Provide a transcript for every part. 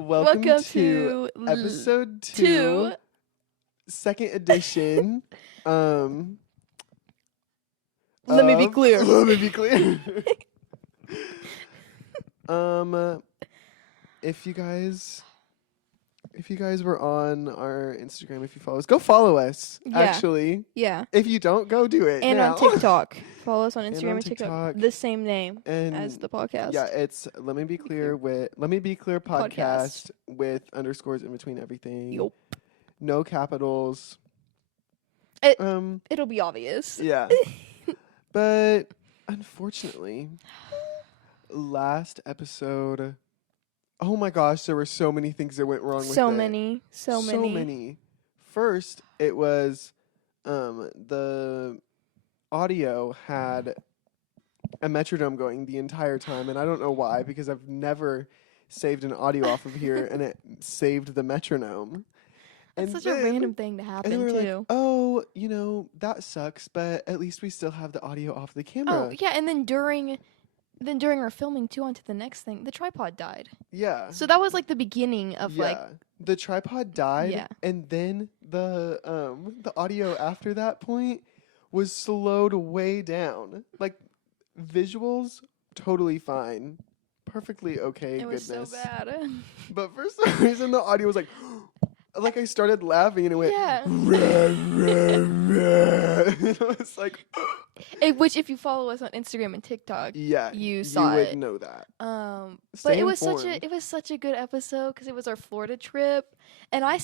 Welcome to to episode 2, two. second edition. Let me be of- clear. Let me be clear. If you guys were on our Instagram, if you follow us, go follow us. Yeah. Actually, Yeah. if you don't, go do it And now. on TikTok. Follow us on And Instagram on and TikTok. TikTok. The same name And as the podcast. yeah, it's Let Me Be Clear podcast with underscores in between everything. Yup. No capitals. It'll be obvious. Yeah. But unfortunately, last episode, oh my gosh, there were so many things that went wrong with it. So many. First, it was the audio had a metronome going the entire time, and I don't know why, because I've never saved an audio off of here and it saved the metronome. That's And such a then- random thing to And happen, then we were too. like, oh, that sucks, but at least we still have the audio off the camera. Oh, yeah, and then during our filming, too, onto the next thing, the tripod died. Yeah. So that was, like, the beginning of, like... The tripod died, Yeah. and then the audio after that point was slowed way down. Like, visuals, totally fine. Perfectly okay, It was goodness. so bad. But for some reason, the audio was like I started laughing, and it went... Yeah. And I was like... Which, if you follow us on Instagram and TikTok, Yeah, you saw would it. know that. But Stay it was informed. such a good episode because it was our Florida trip, and I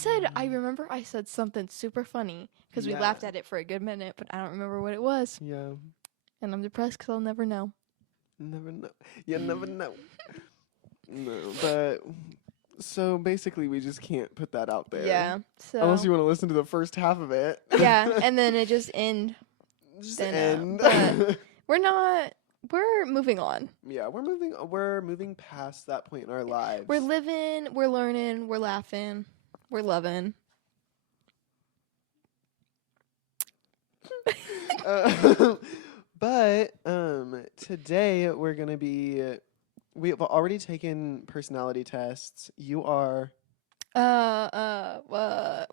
remember I said something super funny because we Yeah. laughed at it for a good minute, but I don't remember what it was, Yeah, and I'm depressed because I'll never know. never know. You never know. No, but so basically, we just can't put that out there. Yeah. So Unless you want to listen to the first half of it. yeah, and then it just end. Just then, end. but- We're moving on. Yeah, we're moving past that point in our lives. We're living. We're learning. We're laughing. We're loving. But today we're gonna be. We've already taken personality tests. You are.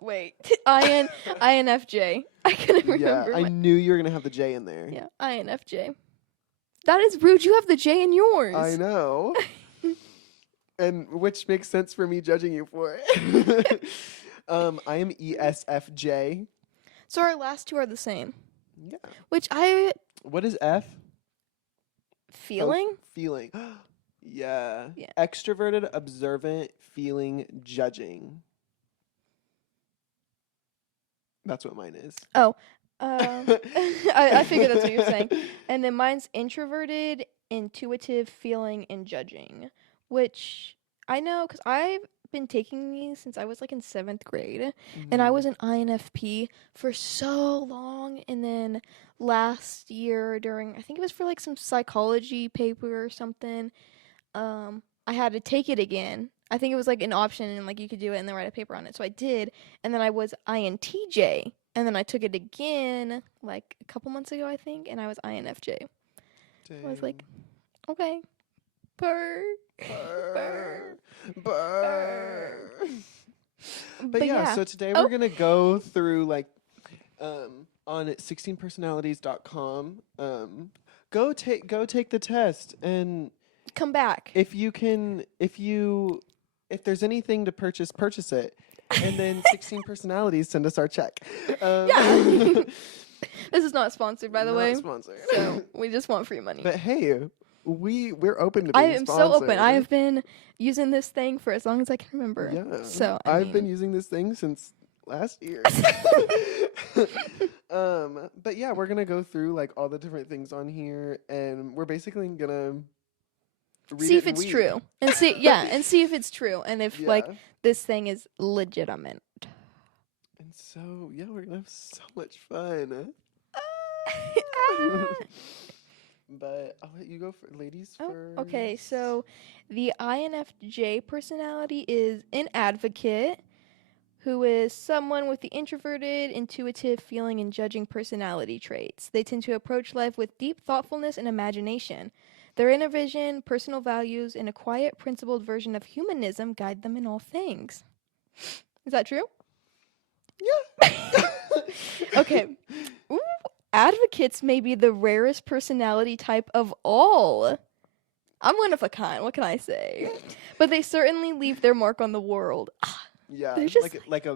Wait. INFJ. I couldn't remember. Yeah, I knew you were gonna have the J in there. Yeah, INFJ. That is rude. You have the J in yours. I know. And which makes sense for me judging you for it. I am ESFJ. So our last two are the same. Yeah. Which What is F? feeling? Feeling. Yeah. Yeah. Extroverted, observant, feeling, judging. That's what mine is. I figured that's what you're saying. And then mine's introverted, intuitive, feeling, and judging. Which I know because I've been taking these since I was like in 7th grade. And I was an INFP for so long. And then last year I think it was for like some psychology paper or something, I had to take it again. I think it was like an option and like you could do it and then write a paper on it. So I did. And then I was INTJ. And then I took it again like a couple months ago, I think. And I was INFJ. I was like, okay. Burr. Burr. Burr. But yeah, so today we're gonna go through like on 16personalities.com. Go take the test, and Come back. if there's anything to purchase it. And then 16 personalities send us our check. Yeah. This is not sponsored, by the Not way. sponsored. So we just want free money. But hey, we're open to I being am sponsored. so open. I have been using this thing for as long as I can remember. Yeah. So I've been using this thing since last year. But yeah, we're gonna go through like all the different things on here, and we're basically gonna see if it's true and see if it's true and if like Yeah. this thing is legitimate. And so yeah, we're gonna have so much fun. But I'll let you go for ladies first. Okay, so the INFJ personality is an advocate who is someone with the introverted, intuitive, feeling, and judging personality traits. They tend to approach life with deep thoughtfulness and imagination. Their inner vision, personal values, and a quiet, principled version of humanism guide them in all things. Is that true? Yeah. Okay. Ooh, advocates may be the rarest personality type of all. I'm one of a kind. What can I say? But they certainly leave their mark on the world. Yeah. They're just like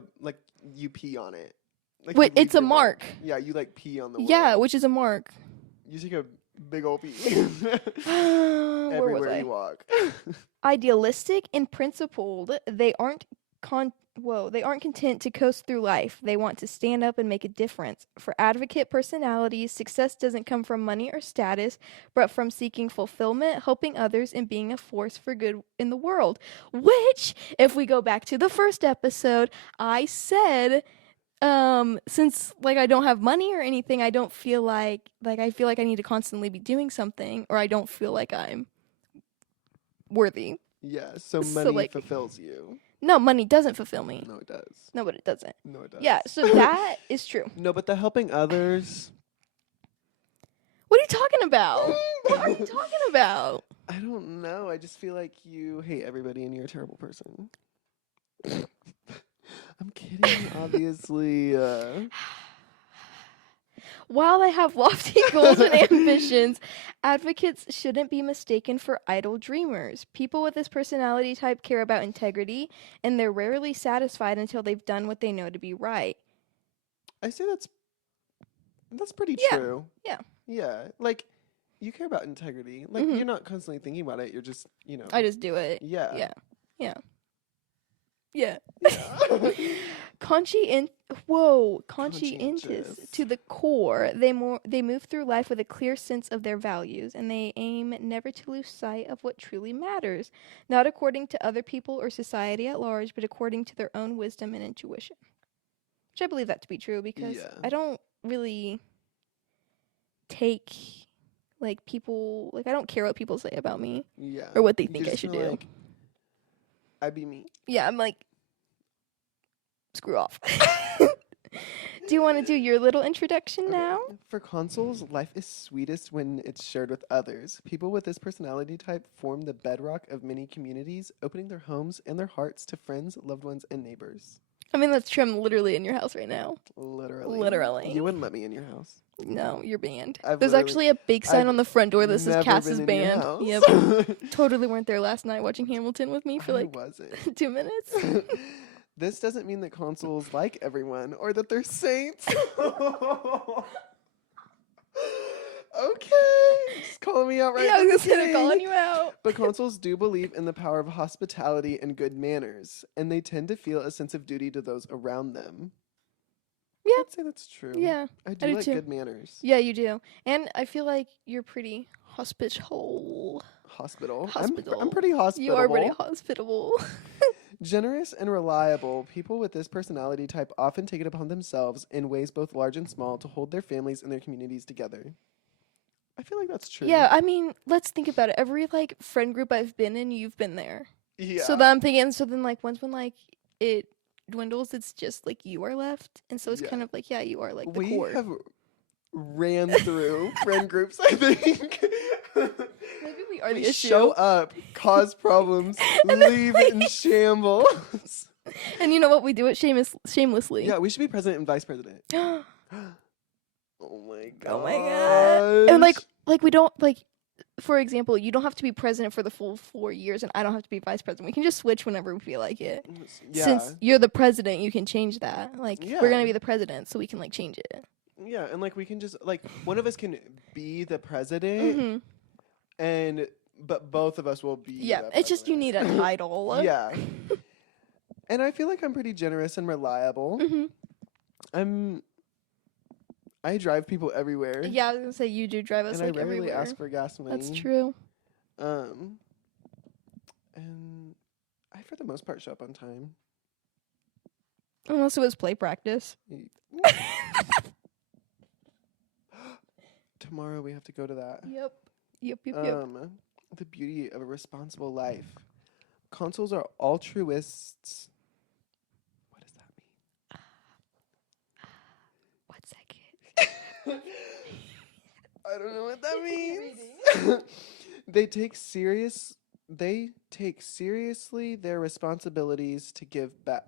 you pee on it. Like Wait, you leave it's a your mark. Yeah, you like pee on the Yeah, world. which is a mark. You take a big old pee. Where was Everywhere I? you walk. Idealistic and principled, they aren't content to coast through life. They want to stand up and make a difference. For advocate personalities, success doesn't come from money or status, but from seeking fulfillment, helping others, and being a force for good in the world. Which, if we go back to the first episode, I said, since like I don't have money or anything, I don't feel like I feel like I need to constantly be doing something, or I don't feel like I'm worthy. Yeah, so So, money like- fulfills you. No, money doesn't fulfill me. No, it does. No, but it doesn't. No, it does. Yeah, so that is true. No, but the helping others. What are you talking about? What are you talking about? I don't know. I just feel like you hate everybody and you're a terrible person. I'm kidding, obviously. While they have lofty goals and ambitions, advocates shouldn't be mistaken for idle dreamers. People with this personality type care about integrity, and they're rarely satisfied until they've done what they know to be right. I say that's pretty Yeah, true. yeah. Yeah, like you care about integrity. Like Mhm. you're not constantly thinking about it. You're just, I just do it. yeah. Yeah. Yeah. Yeah. Yeah. Conscientious Conscientious. to the core. They move through life with a clear sense of their values, and they aim never to lose sight of what truly matters, not according to other people or society at large, but according to their own wisdom and intuition. Which I believe that to be true, because Yeah. I don't really take like people, like I don't care what people say about me Yeah. or what they You think I just should feel do. like, I'd be me. Yeah, I'm like, screw off. Do you want to do your little introduction now? Okay. For consoles, life is sweetest when it's shared with others. People with this personality type form the bedrock of many communities, opening their homes and their hearts to friends, loved ones, and neighbors. I mean, that's true. I'm literally in your house right now. Literally. Literally. You wouldn't let me in your house. No, you're banned. I've There's literally- actually a big sign I've on the front door that says Never Cass been is in your banned. house. Yep. Totally weren't there last night watching Hamilton with me for I like wasn't. 2 minutes. This doesn't mean that consoles like everyone or that they're saints. Okay. Just calling me out right Yeah, I from was the gonna calling beginning. you out. But consoles do believe in the power of hospitality and good manners, and they tend to feel a sense of duty to those around them. Yeah. I'd say that's true. Yeah, I do do like too. good manners. Yeah, you do. And I feel like you're pretty hospitable. Hospital. Hospital. I'm pretty hospitable. You are pretty hospitable. Generous and reliable, people with this personality type often take it upon themselves in ways both large and small to hold their families and their communities together. I feel like that's true. Yeah, I mean, let's think about it. Every like friend group I've been in, you've been there. Yeah. So then I'm thinking, so then like once when like it dwindles, it's just like you are left, and so it's Yeah. kind of like, yeah, you are like the we core. have ran through friend groups, I think. Maybe we are the We issue. show up, cause problems, And then leave in shambles. And you know what? We do it shamelessly. Yeah, we should be president and vice president. Oh Oh my god. my god. And like we don't like. For example, you don't have to be president for the full 4 years, and I don't have to be vice president. We can just switch whenever we feel like it. Yeah. Since you're the president, you can change that. Like we're Yeah. gonna be the president, so we can like change it. Yeah, and like we can just like one of us can be the president Hmm but both of us will be Yeah, the it's just you president. need a title. Yeah. And I feel like I'm pretty generous and reliable. Hmm I drive people everywhere. Yeah, I was gonna say you do drive us And like I rarely everywhere. ask for gas money. That's true. And I for the most part show up on time. Unless it was play practice. Tomorrow we have to go to that. Yep. Yep. The beauty of a responsible life. Consoles are altruists. What does that mean? 1 second. I don't know what that Continue means. They take seriously their responsibilities to give back.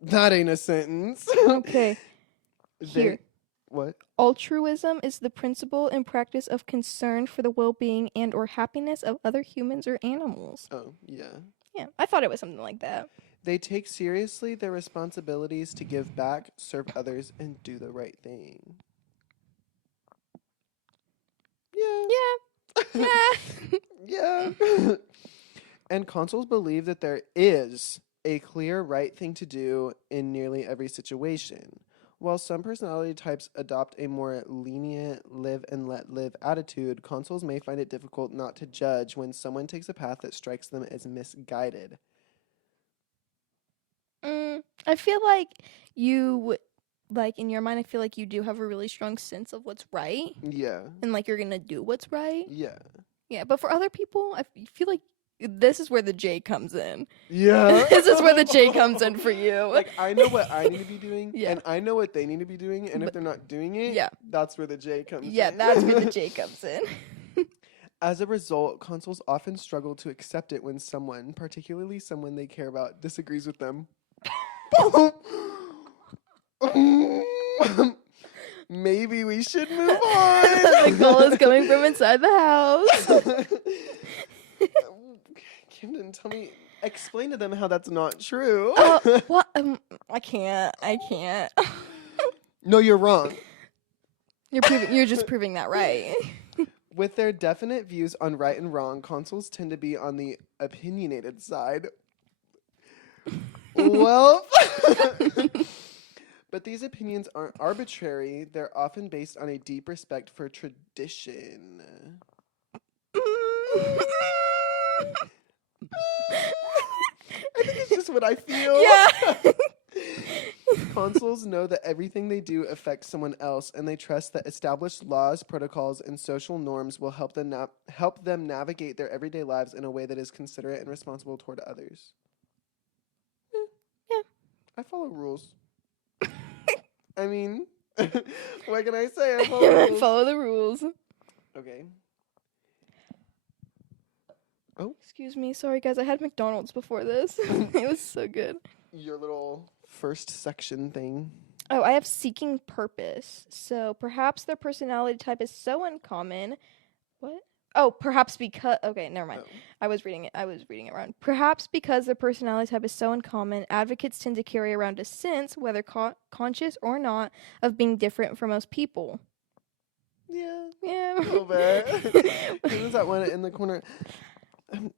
That ain't a sentence. Okay, here. They what? Altruism is the principle and practice of concern for the well-being and or happiness of other humans or animals. Oh, yeah. Yeah, I thought it was something like that. They take seriously their responsibilities to give back, serve others, and do the right thing. Yeah. Yeah. Yeah. And consuls believe that there is a clear right thing to do in nearly every situation. While some personality types adopt a more lenient live and let live attitude, consuls may find it difficult not to judge when someone takes a path that strikes them as misguided. I feel like you, like in your mind, I feel like you do have a really strong sense of what's right, Yeah. and like you're gonna do what's right. Yeah. Yeah, but for other people, feel like this is where the J comes in. Yeah. This is where the J comes in for you. Like, I know what I need to be doing, Yeah. and I know what they need to be doing, and if But- they're not doing it, yeah. that's where the J comes in. Yeah, that's where the J comes in. As a result, consuls often struggle to accept it when someone, particularly someone they care about, disagrees with them. Maybe we should move on. The call is coming from inside the house. Camden, explain to them how that's not true. What? I can't. No, you're wrong. You're just proving that right. With their definite views on right and wrong, consuls tend to be on the opinionated side. Well, but these opinions aren't arbitrary. They're often based on a deep respect for tradition. I think it's just what I feel. Yeah. Consuls know that everything they do affects someone else, and they trust that established laws, protocols, and social norms will help them navigate their everyday lives in a way that is considerate and responsible toward others. Yeah. I follow rules. I mean, what can I say? I follow rules. Follow the rules. Okay. Excuse me. Sorry, guys. I had McDonald's before this. It was so good. Your little first section thing. Oh, I have seeking purpose. So perhaps their personality type is so uncommon. What? Oh, perhaps because. Okay, never mind. Oh. I was reading it wrong. Perhaps because their personality type is so uncommon, advocates tend to carry around a sense, whether conscious or not, of being different from most people. Yeah. Yeah. A little bit. Who's that one in the corner?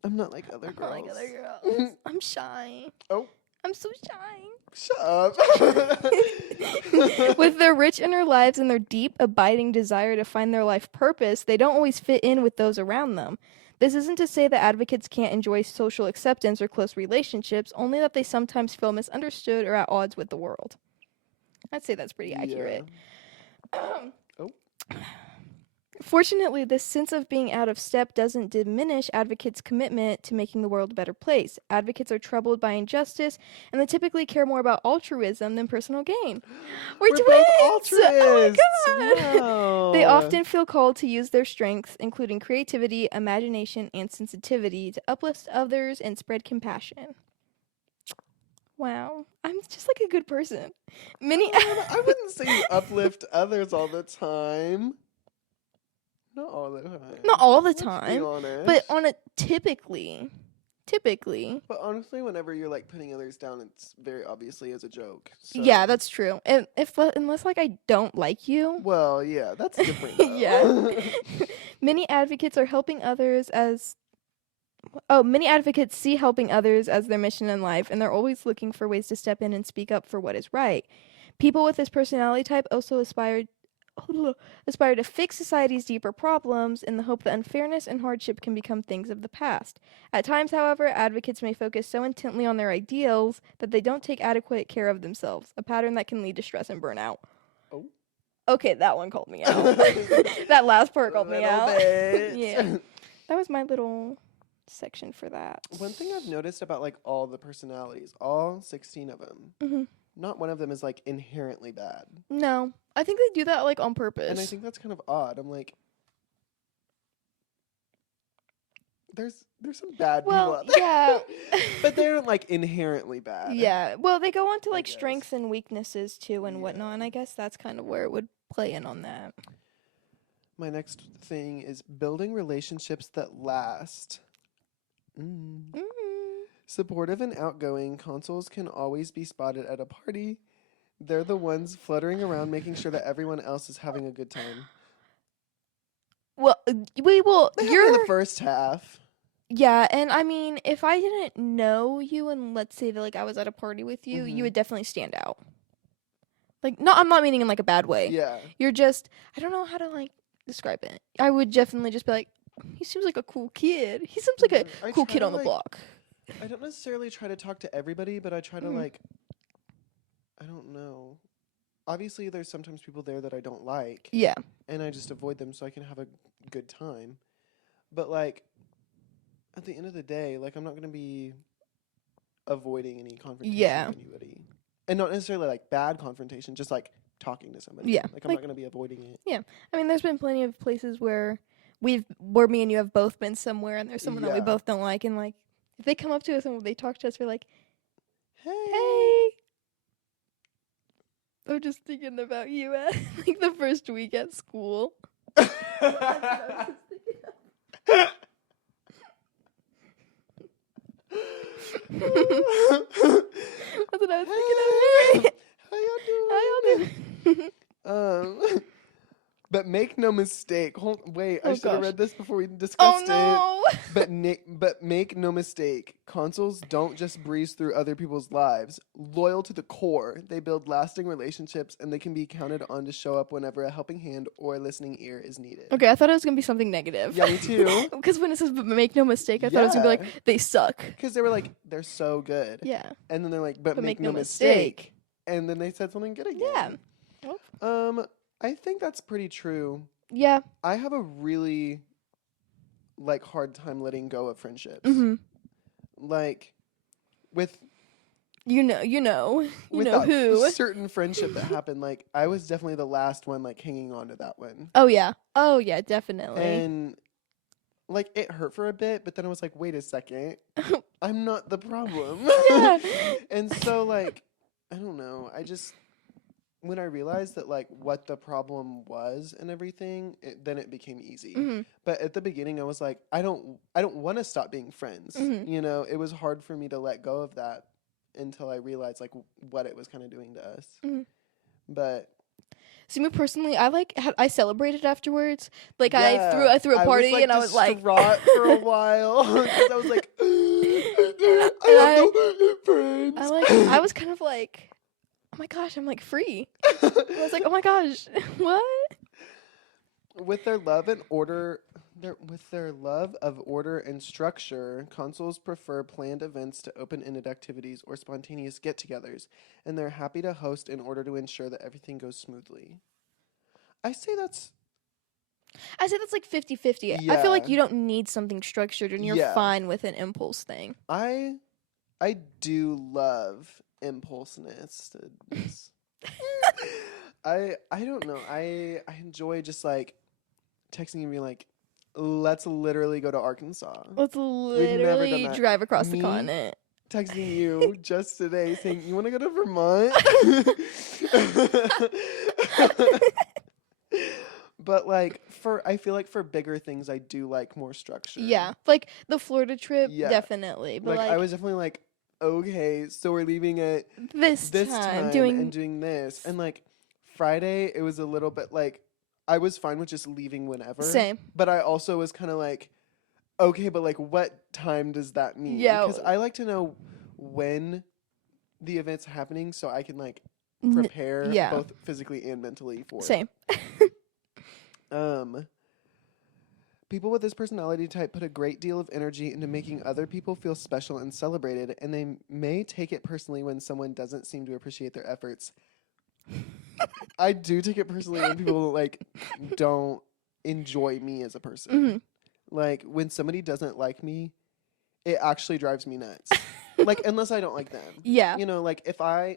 I'm not like other girls. Like other girls. I'm shy. Oh. I'm so shy. Shut up. With their rich inner lives and their deep, abiding desire to find their life purpose, they don't always fit in with those around them. This isn't to say that advocates can't enjoy social acceptance or close relationships, only that they sometimes feel misunderstood or at odds with the world. I'd say that's pretty accurate. Oh. Fortunately, this sense of being out of step doesn't diminish advocates' commitment to making the world a better place. Advocates are troubled by injustice, and they typically care more about altruism than personal gain. We're twins! both altruists. Oh my god! Wow. They often feel called to use their strengths, including creativity, imagination, and sensitivity, to uplift others and spread compassion. Wow, I'm just like a good person. I wouldn't say you uplift others all the time. Not all the time. Not all the Let's be time, honest. but on a typically. But honestly, whenever you're like putting others down, it's very obviously as a joke. So. Yeah, that's true. And unless like I don't like you. Well, yeah, that's different. Though. Yeah. Many advocates see helping others as their mission in life, and they're always looking for ways to step in and speak up for what is right. People with this personality type also aspire to fix society's deeper problems in the hope that unfairness and hardship can become things of the past. At times, however, advocates may focus so intently on their ideals that they don't take adequate care of themselves, a pattern that can lead to stress and burnout. Oh. Okay, that one called me out. That last part called me out. Bit. Yeah. That was my little section for that. One thing I've noticed about like all the personalities, all 16 of them, Mm-hmm. not one of them is like inherently bad. No, I think they do that like on purpose. And I think that's kind of odd. I'm like, there's some bad people Well, out there. yeah. But they're like inherently bad. Yeah. Well, they go on to I like guess. strengths and weaknesses too and whatnot, Yeah. and I guess that's kind of where it would play in on that. My next thing is building relationships that last. Mm. Supportive and outgoing, consoles can always be spotted at a party. They're the ones fluttering around, making sure that everyone else is having a good time. Well, we will. They have it in You're the first half. yeah, and I mean, if I didn't know you, and let's say that like I was at a party with you, Mhm. you would definitely stand out. Like, no, I'm not meaning in like a bad way. Yeah. You're just, I don't know how to like describe it. I would definitely just be like, he seems like a cool kid. He seems like a I cool try kid to, on the like- block. I don't necessarily try to talk to everybody, but I try to Mhm. like, I don't know. Obviously, there's sometimes people there that I don't like, Yeah. and I just avoid them so I can have a good time. But like, at the end of the day, like I'm not gonna be avoiding any confrontation Yeah. with anybody, and not necessarily like bad confrontation, just like talking to somebody. Yeah, Like I'm like- not gonna be avoiding it. I mean, there's been plenty of places where where me and you have both been somewhere, and there's someone that we Yeah. both don't like, and like if they come up to us and they talk to us, we're like, Hey. hey. I'm just thinking about you at like the first week at school. That's what I was thinking of. How y'all doing? How y'all doing? But make no mistake. Wait, I Oh, should have gosh. read this before we discussed Oh it. no! But make no mistake. Consoles don't just breeze through other people's lives. Loyal to the core, they build lasting relationships, and they can be counted on to show up whenever a helping hand or a listening ear is needed. Okay, I thought it was gonna be something negative. Yeah, me too. Because when it says "but make no mistake," I thought it was gonna be Yeah. like they suck. Because they were like, they're so good. Yeah. And then they're like, but make no mistake. mistake. And then they said something good Yeah. again. I think that's pretty true. Yeah. I have a really like hard time letting go of friendships. Mhm. Like with You know that who. certain friendship that happened, like I was definitely the last one like hanging on to that one. Oh yeah, definitely. And like it hurt for a bit, but then I was like, wait a second. I'm not the problem. Yeah. And so like I don't know. I just when I realized that like what the problem was and everything, then it became easy. Mhm. But at the beginning, I was like, I don't want to stop being friends. Mhm. You know, it was hard for me to let go of that until I realized like what it was kind of doing to us. Mhm. But See, me personally, I celebrated afterwards. Like yeah, I threw a party and I was like, distraught for a while because I was like, I have no friends. I was kind of like, oh my gosh, I'm like free. I was like, oh my gosh, what? With their love of order and structure, consoles prefer planned events to open-ended activities or spontaneous get-togethers, and they're happy to host in order to ensure that everything goes smoothly. I say that's I said that's like 50-50. I feel like Yeah. you don't need something structured and you're Yeah. fine with an impulse thing. I do love impulseness. I don't know. I enjoy just like texting and being like, let's literally go to Arkansas. Let's never literally done that. drive across the Me? continent. Texting you just today saying, you want to go to Vermont? But like I feel like for bigger things, I do like more structure. Yeah, like the Florida trip, Yeah. definitely. But like, I was definitely like, okay, so we're leaving at this this time time doing and doing this. And like Friday, it was a little bit like I was fine with just leaving whenever. same. But I also was kind of like, okay, but like what time does that mean? Yeah. Because I like to know when the event's happening so I can like N- prepare yeah. both physically and mentally for it. Same. People with this personality type put a great deal of energy into making other people feel special and celebrated, and they may take it personally when someone doesn't seem to appreciate their efforts. I do take it personally when people like don't enjoy me as a person. Mhm. Like when somebody doesn't like me, it actually drives me nuts. Like unless I don't like them. Yeah. You know, like if I'm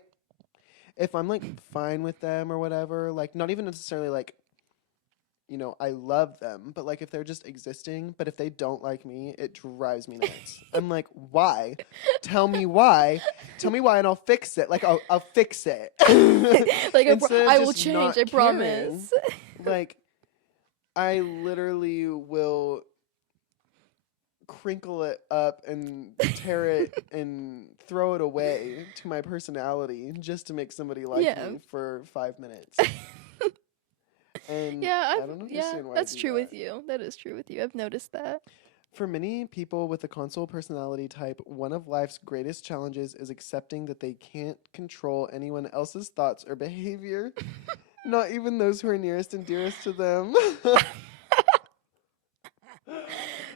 like fine with them or whatever, like not even necessarily like you know, I love them, but like if they're just existing, but if they don't like me, it drives me nuts. I'm like, why? Tell me why. Tell me why and I'll fix it. Like I'll fix it. Like Instead of I will just change, not I caring. promise. Like I literally will crinkle it up and tear it and throw it away to my personality just to make somebody like Yeah. me for 5 minutes. And Yeah, I don't understand why I that's do true that. with you. That is true with you. I've noticed that. For many people with the console personality type, one of life's greatest challenges is accepting that they can't control anyone else's thoughts or behavior, not even those who are nearest and dearest to them.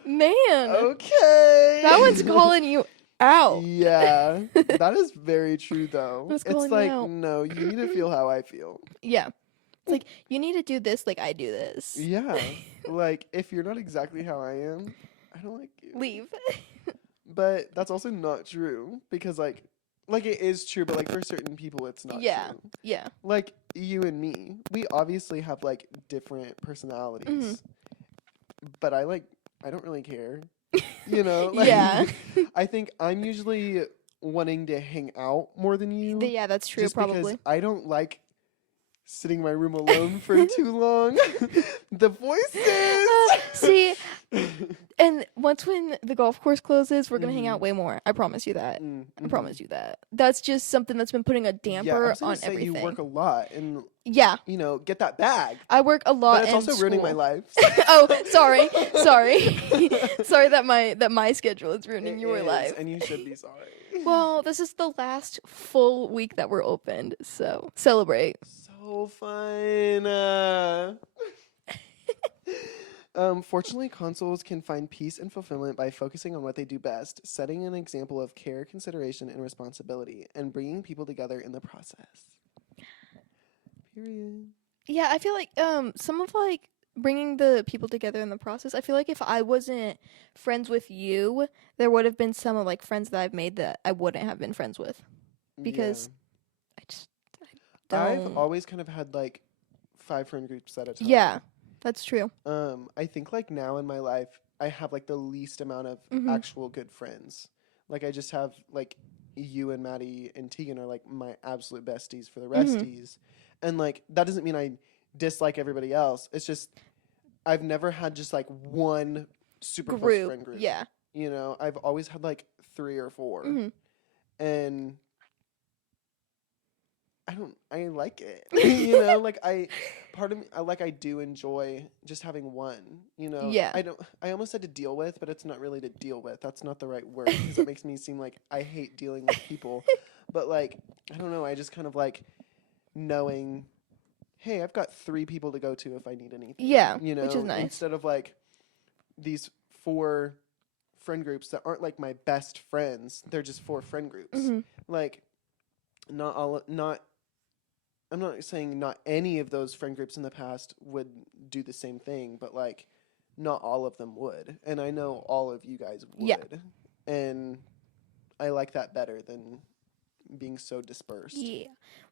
Man, Okay. that one's calling you out. Yeah, that is very true though. It's It's calling you like, out. no, you need to feel how I feel. Yeah. It's like, you need to do this like I do this. Yeah. Like, if you're not exactly how I am, I don't like you. Leave. But that's also not true because like it is true, but like for certain people it's not Yeah. true. Yeah. Like you and me, we obviously have like different personalities. But I don't really care. You know? Like, Yeah. I think I'm usually wanting to hang out more than you. Yeah, that's true, just probably. because I don't like sitting in my room alone for too long. The voices. See, and once when the golf course closes, we're gonna hang out way more. I promise you that. I promise you that. That's just something that's been putting a damper on everything. You work a lot and Yeah, you know, get that bag. I work a lot. But it's in also ruining my school. life. Oh, sorry, sorry that my schedule is ruining It your is, life. and you should be sorry. Well, this is the last full week that we're opened, so celebrate. So fun. Fortunately, consoles can find peace and fulfillment by focusing on what they do best, setting an example of care, consideration, and responsibility, and bringing people together in the process. Period. Yeah, I feel like some of like bringing the people together in the process. I feel like if I wasn't friends with you, there would have been some of like friends that I've made that I wouldn't have been friends with because I don't. I've always kind of had like 5 friend groups at a time. Yeah, that's true. I think like now in my life, I have like the least amount of actual good friends. Like I just have like you and Maddie and Tegan are like my absolute besties for the resties. And like that doesn't mean I dislike everybody else. It's just I've never had just like one super close friend group. Yeah. You know, I've always had like 3 or 4. And I like it. You know, like I do enjoy just having one, you know. Yeah. I almost said to deal with, but it's not really to deal with. That's not the right word because it makes me seem like I hate dealing with people. But like, I don't know, I just kind of like knowing, hey, I've got 3 people to go to if I need anything. Yeah, You know, which is nice. instead of like these 4 friend groups that aren't like my best friends. They're just 4 friend groups. Like I'm not saying not any of those friend groups in the past would do the same thing, but like not all of them would. And I know all of you guys would. Yeah. And I like that better than being so dispersed. Yeah.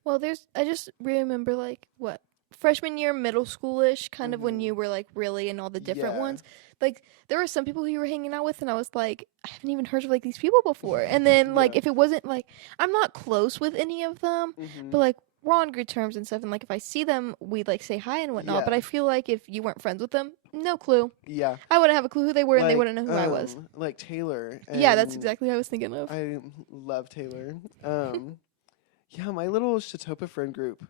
Well, I just remember like what freshman year, middle schoolish, kind of when you were like really in all the different ones. Like there were some people who you were hanging out with, and I was like, I haven't even heard of like these people before. And then like if it wasn't like I'm not close with any of them, but like we're on good terms and stuff. And like if I see them, we like say hi and whatnot. Yeah. But I feel like if you weren't friends with them, no clue. Yeah. I wouldn't have a clue who they were, and they Like, wouldn't know who I was. Like Taylor. Yeah, that's and exactly what I was thinking of. I love Taylor. Yeah, my little Chatopa friend group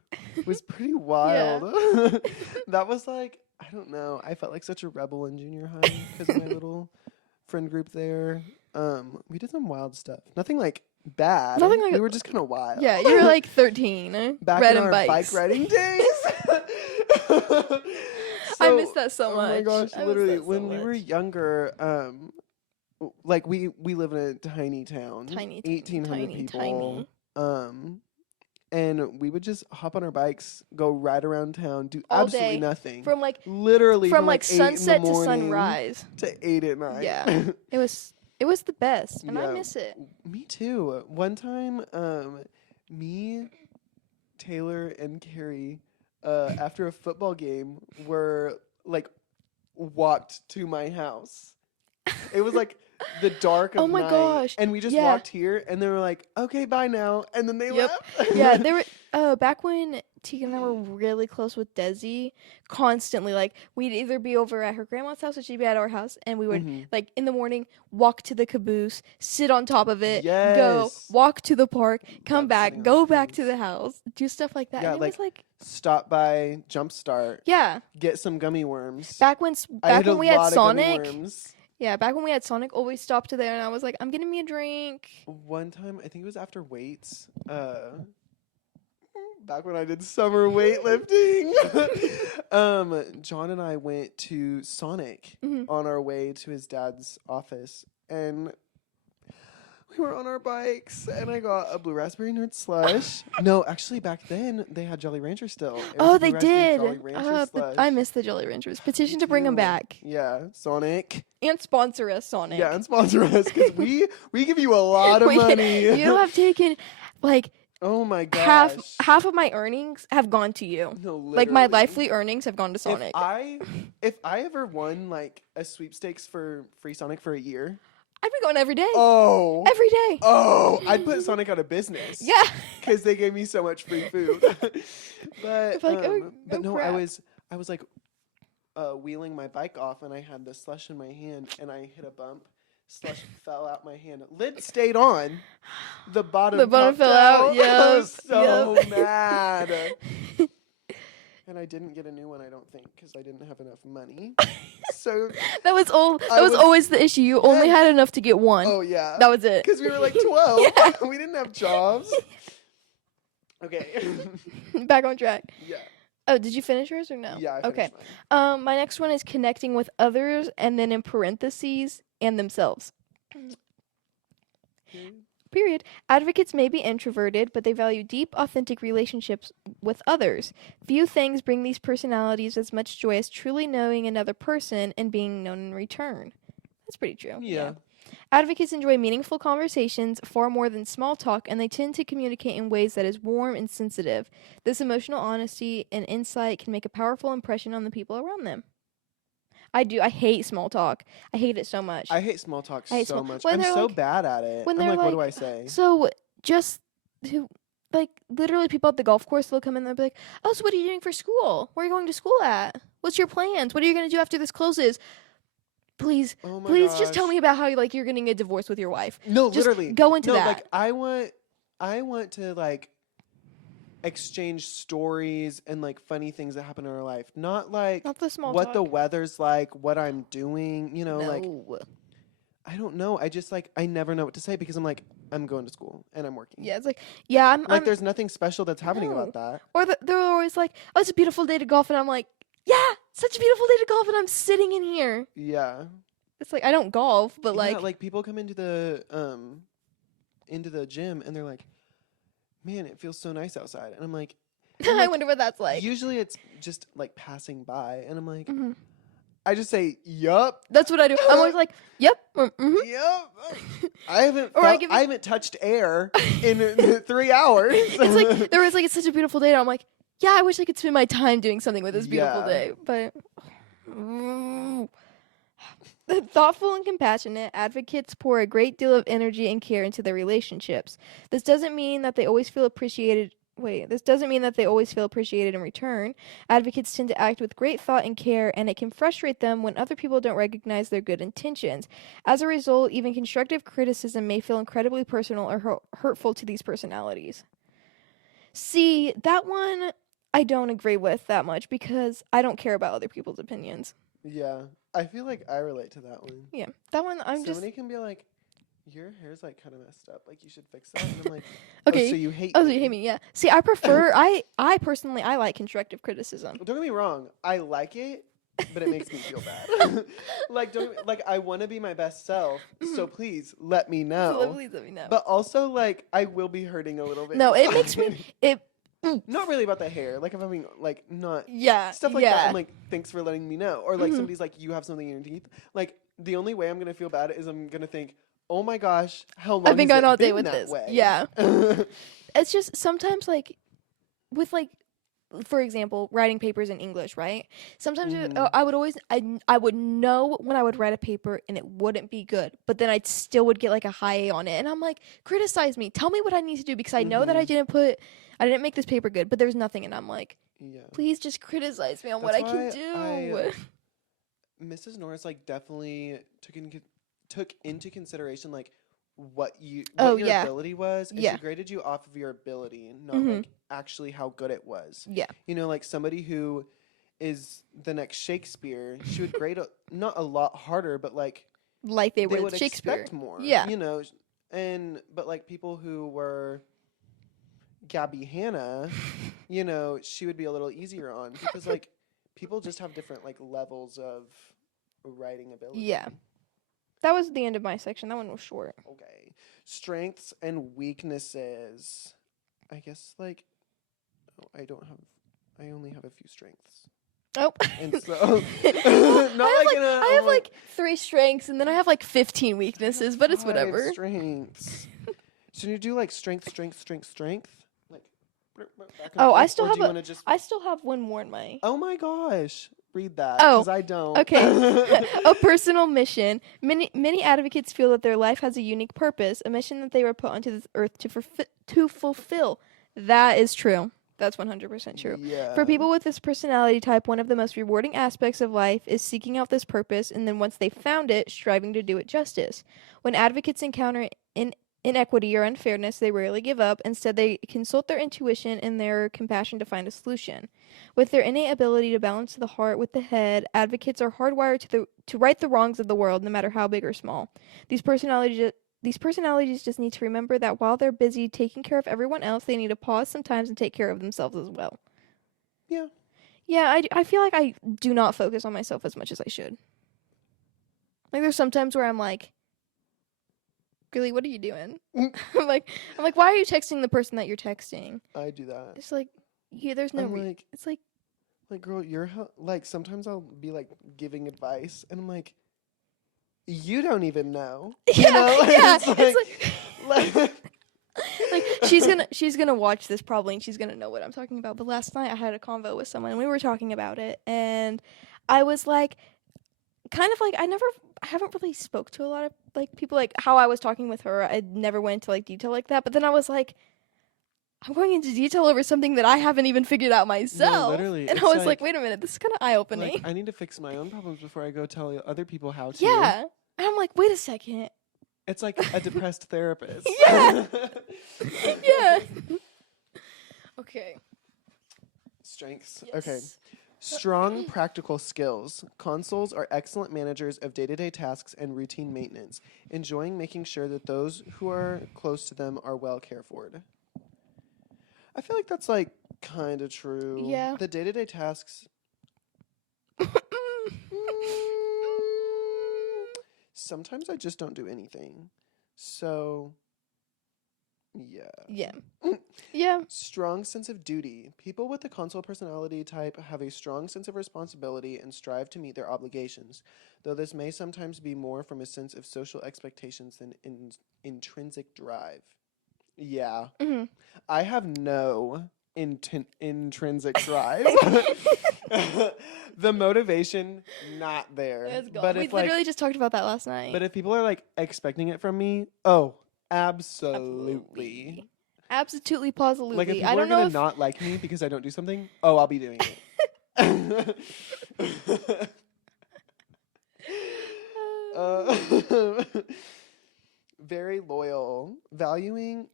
was pretty wild. That was like, I don't know. I felt like such a rebel in junior high because of my little friend group there. We did some wild stuff. Nothing like bad. Nothing like- we were just kind of wild. Yeah, you were like 13. Back riding in our bikes. bike riding days. I miss that so Oh much. my gosh, I miss literally, that so when we were much. younger, like we live in a tiny town, Tiny, 1,800 tiny, people, tiny. and we would just hop on our bikes, go ride around town, do All absolutely day. nothing, From like literally from like 8 in the sunset to morning sunrise. to 8 at night. Yeah. It was the best, and I Yeah. miss it. Me too. One time, me, Taylor, and Carrie, after a football game, were like walked to my house. It was like the dark of Oh my night, gosh. and we just Yeah. walked here, and they were like, "Okay, bye now," and then they Yep. left. Yeah, they were back when Tegan and I were really close with Desi, constantly like we'd either be over at her grandma's house or she'd be at our house, and we would Mhm. like in the morning walk to the caboose, sit on top of it, go Yes. walk to the park, come Love back, sitting on go the back to caboose. the house, do stuff like that. Yeah, And it was like Stop by Jumpstart, yeah, get some gummy worms. back when I back had when a we had lot of gummy Sonic. worms. Yeah, back when we had Sonic, always stopped there, and I was like, I'm getting me a drink. One time, I think it was after weights. Back when I did summer weightlifting, John and I went to Sonic Mhm. on our way to his dad's office, and we were on our bikes, and I got a blue raspberry nerd slush. No, actually, back then they had Jolly Rancher still. It was Oh, a blue they raspberry did. Jolly Rancher slush. I miss the Jolly Ranchers. Petition Me to bring them too. back Yeah, Sonic. and sponsor us, Sonic. Yeah, and sponsor us because we give you a lot of money. You have taken like Oh my gosh. half of my earnings have gone to you. No, Like my literally. lively earnings have gone to Sonic. If I ever won like a sweepstakes for free Sonic for a year, I'd be going every day. oh, Every day. I'd put Sonic out of business. Yeah. because they gave me so much free food. but Like, oh no, crap. I was like wheeling my bike off, and I had the slush in my hand, and I hit a bump. Slush fell out my hand. Lid stayed on. The bottom bottom popped fell out. I was so Yep. mad. And I didn't get a new one, I don't think, because I didn't have enough money. So, That was I was- always the issue. You only Yeah. had enough to get one. oh yeah, That was it. because we were like 12. Yeah. We didn't have jobs. Okay. Back on track. Yeah. Oh, did you finish yours or no? Yeah. I Okay. finished mine. My next one is connecting with others, and then in parentheses, and themselves. Period. Advocates may be introverted, but they value deep, authentic relationships with others. Few things bring these personalities as much joy as truly knowing another person and being known in return. That's pretty true. Yeah. Advocates enjoy meaningful conversations far more than small talk, and they tend to communicate in ways that is warm and sensitive. This emotional honesty and insight can make a powerful impression on the people around them. I hate small talk. I hate it so much. I hate small talk I hate so small- much. when I'm they're so like- bad at it. when I'm they're like, what do I like, say? So just who, like literally people at the golf course, they'll come in and they'll be like, "Oh, so what are you doing for school? Where are you going to school at? What's your plans? What are you going to do after this closes? Please, Oh my please just tell gosh. me about how like you're getting a divorce with your wife. No, Just literally. go into no, that." like I want to like exchange stories and like funny things that happen in our life. Not like Not the small what talk. the weather's like, what I'm doing, you know, like No. I don't know. I just like I never know what to say because I'm like I'm going to school and I'm working. Yeah, it's like, yeah, I'm Like there's nothing special that's happening No. about that. or they're always like, "Oh, it's a beautiful day to golf," and I'm like, "Yeah, such a beautiful day to golf," and I'm sitting in here. Yeah. It's like I don't golf, but Yeah, like, like people come into the gym and they're like, "Man, it feels so nice outside." And I'm like, I like, wonder what that's like. usually it's just like passing by and I'm like, Mhm. I just say, "Yup." That's what I do. I'm always like, "Yep." Mm-hmm. Yep. I haven't Or I felt, give I you- haven't touched air in 3 hours. It's like there was like it's such a beautiful day, and I'm like, yeah, I wish I could spend my time doing something with this beautiful Yeah. day. But thoughtful and compassionate advocates pour a great deal of energy and care into their relationships. This doesn't mean that they always feel appreciated. This doesn't mean that they always feel appreciated in return. Advocates tend to act with great thought and care, and it can frustrate them when other people don't recognize their good intentions. As a result, even constructive criticism may feel incredibly personal or hurtful to these personalities. See, that one I don't agree with that much because I don't care about other people's opinions. Yeah. I feel like I relate to that one. Yeah, that one I'm just Somebody can be like, "Your hair's like kind of messed up. Like you should fix that." And I'm like, okay. "Oh, so you hate Oh, me?" so you hate me? Yeah. See, I prefer I personally I like constructive criticism. Don't get me wrong. I like it, but it makes me feel bad. Like I want to be my best self. So please let me know. So please let me know. But also, like, I will be hurting a little bit. No, it makes me inside. it. Not really about the hair. Like, if I'm being, like, not Yeah. stuff like yeah. that. I'm like, thanks for letting me know. Or like Mhm. somebody's like, you have something in your teeth. Like, the only way I'm gonna feel bad is I'm gonna think, oh my gosh, how long I've been has going it all day been with that this. way? Yeah. It's just sometimes like with like for example, writing papers in English, right? Sometimes Mhm. I would always, I would know when I would write a paper and it wouldn't be good, but then I still would get like a high A on it. And I'm like, criticize me. Tell me what I need to do because I know that Mhm. I didn't make this paper good, but there's nothing. And I'm like, Yeah. please just criticize me on what That's I can why do. Mrs. Norris like definitely took into consideration like Oh, what your yeah. ability was, and Yeah. she graded you off of your ability, not Hmm. like actually how good it was. Yeah. You know, like somebody who is the next Shakespeare, she would grade not a lot harder, but like Like they they would would Shakespeare. expect more. Yeah. You know, and but like people who were Gabby Hanna, you know, she would be a little easier on because like people just have different like levels of writing ability. Yeah. That was the end of my section. That one was short. Okay. Strengths and weaknesses. I guess like I only have a few strengths. Oh. And so Well, I have like 3 strengths and then I have like 15 weaknesses, but it's 5 whatever. strengths. Should you do like strength? Like back and Oh, I forth, still or have do you want to just I still have one more in my. Oh my gosh. Read that Oh, cuz I don't. okay. A personal mission. Many advocates feel that their life has a unique purpose, a mission that they were put onto this earth to fulfill. That is true. That's 100% true. Yeah. For people with this personality type, one of the most rewarding aspects of life is seeking out this purpose and then once they've found it, striving to do it justice. When advocates encounter inequity or unfairness, they rarely give up. Instead, they consult their intuition and their compassion to find a solution. With their innate ability to balance the heart with the head, advocates are hardwired to right the wrongs of the world, no matter how big or small. These personalities just need to remember that while they're busy taking care of everyone else, they need to pause sometimes and take care of themselves as well. Yeah. Yeah, I feel like I do not focus on myself as much as I should. Like there's sometimes where I'm like, really, what are you doing? I'm like, why are you texting the person that you're texting? I do that. It's like, yeah, there's no I'm reason. like, It's like, girl, like sometimes I'll be like giving advice, and I'm like, you don't even know. yeah, You know? yeah. It's like Like she's gonna watch this probably and she's gonna know what I'm talking about. But last night I had a convo with someone and we were talking about it and I was like kind of like I haven't really spoke to a lot of like people like how I was talking with her. I never went into like detail like that. But then I was like, I'm going into detail over something that I haven't even figured out myself. literally, And I it's was like, wait a minute, this is kind of eye opening. like I need to fix my own problems before I go tell other people how to. Yeah. And I'm like, wait a second. It's like a depressed therapist. Yeah. Yeah. Okay. Strengths. Yes. Okay. Strong practical skills. Consuls are excellent managers of day-to-day tasks and routine maintenance, enjoying making sure that those who are close to them are well cared for. I feel like that's like kind of true. Yeah. The day-to-day tasks. Sometimes I just don't do anything. So, yeah. Yeah. Yeah. Strong sense of duty. People with the consul personality type have a strong sense of responsibility and strive to meet their obligations, though this may sometimes be more from a sense of social expectations than intrinsic drive. Yeah. Mm-hmm. I have no intrinsic drive. The motivation, not there. Let's go. But We if like, literally just talked about that last night. but if people are like expecting it from me, oh, absolutely. Absolutely, positively. Like if people I are don't know gonna if not like me because I don't do something, oh, I'll be doing it. Very loyal, valuing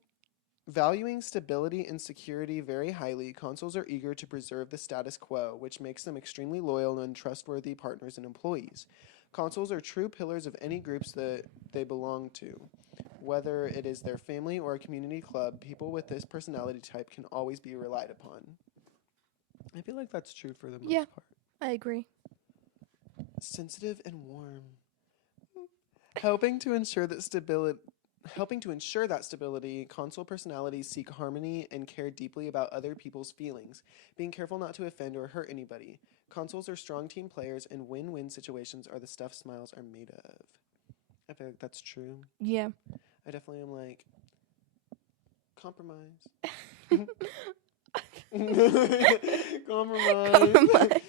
stability and security very highly. Consuls are eager to preserve the status quo, which makes them extremely loyal and trustworthy partners and employees. Consuls are true pillars of any groups that they belong to. Whether it is their family or a community club, people with this personality type can always be relied upon. I feel like that's true for the most part. I agree. Sensitive and warm. Helping to ensure that stability, consul personalities seek harmony and care deeply about other people's feelings, being careful not to offend or hurt anybody. Consuls are strong team players, and win-win situations are the stuff smiles are made of. I feel like that's true. Yeah. I definitely am like, compromise. Compromise.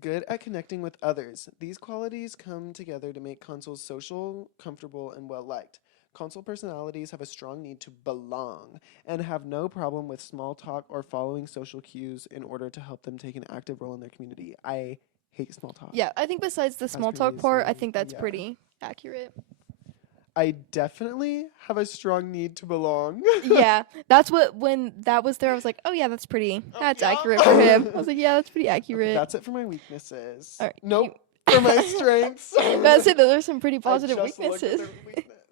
Good at connecting with others. These qualities come together to make consuls social, comfortable, and well liked. Consul personalities have a strong need to belong and have no problem with small talk or following social cues in order to help them take an active role in their community. I hate small talk. Yeah, I think besides the small talk pretty part, I easy. think that's Yeah. pretty accurate. I definitely have a strong need to belong. Yeah, that's what, when that was there, I was like, oh yeah, that's yeah. accurate for him. I was like, yeah, that's pretty accurate. That's it for my weaknesses. All right, Nope. For my strengths. I'd say that there's some pretty I positive just looked at weaknesses.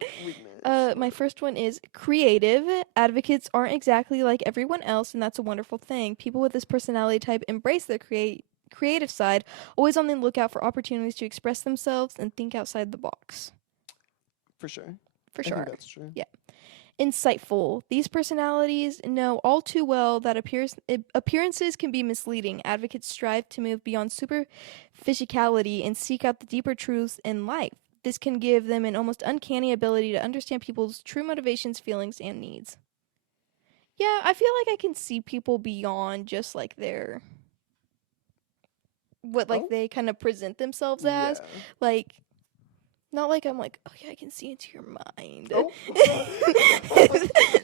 their weakness. My first one is creative. Advocates aren't exactly like everyone else, and that's a wonderful thing. People with this personality type embrace their creative side, always on the lookout for opportunities to express themselves and think outside the box. For sure. For I sure. think that's true. Yeah. Insightful. These personalities know all too well that appearances can be misleading. Advocates strive to move beyond superficiality and seek out the deeper truths in life. This can give them an almost uncanny ability to understand people's true motivations, feelings, and needs. Yeah, I feel like I can see people beyond just like their what like Oh. they kind of present themselves as. Yeah. Like, not like I'm like, oh yeah, I can see into your mind. Oh.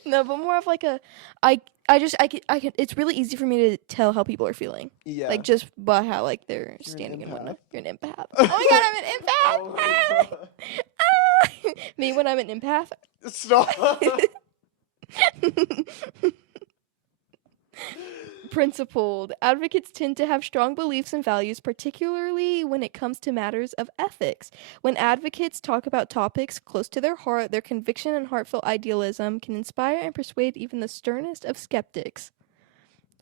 No, but more of like a, I can. It's really easy for me to tell how people are feeling, Yeah. like just by how like they're You're an standing and empath. whatnot. You're an empath. Oh my god, I'm an Oh my empath. God. Me when I'm an empath. Stop. Principled. Advocates tend to have strong beliefs and values, particularly when it comes to matters of ethics. When advocates talk about topics close to their heart, their conviction and heartfelt idealism can inspire and persuade even the sternest of skeptics.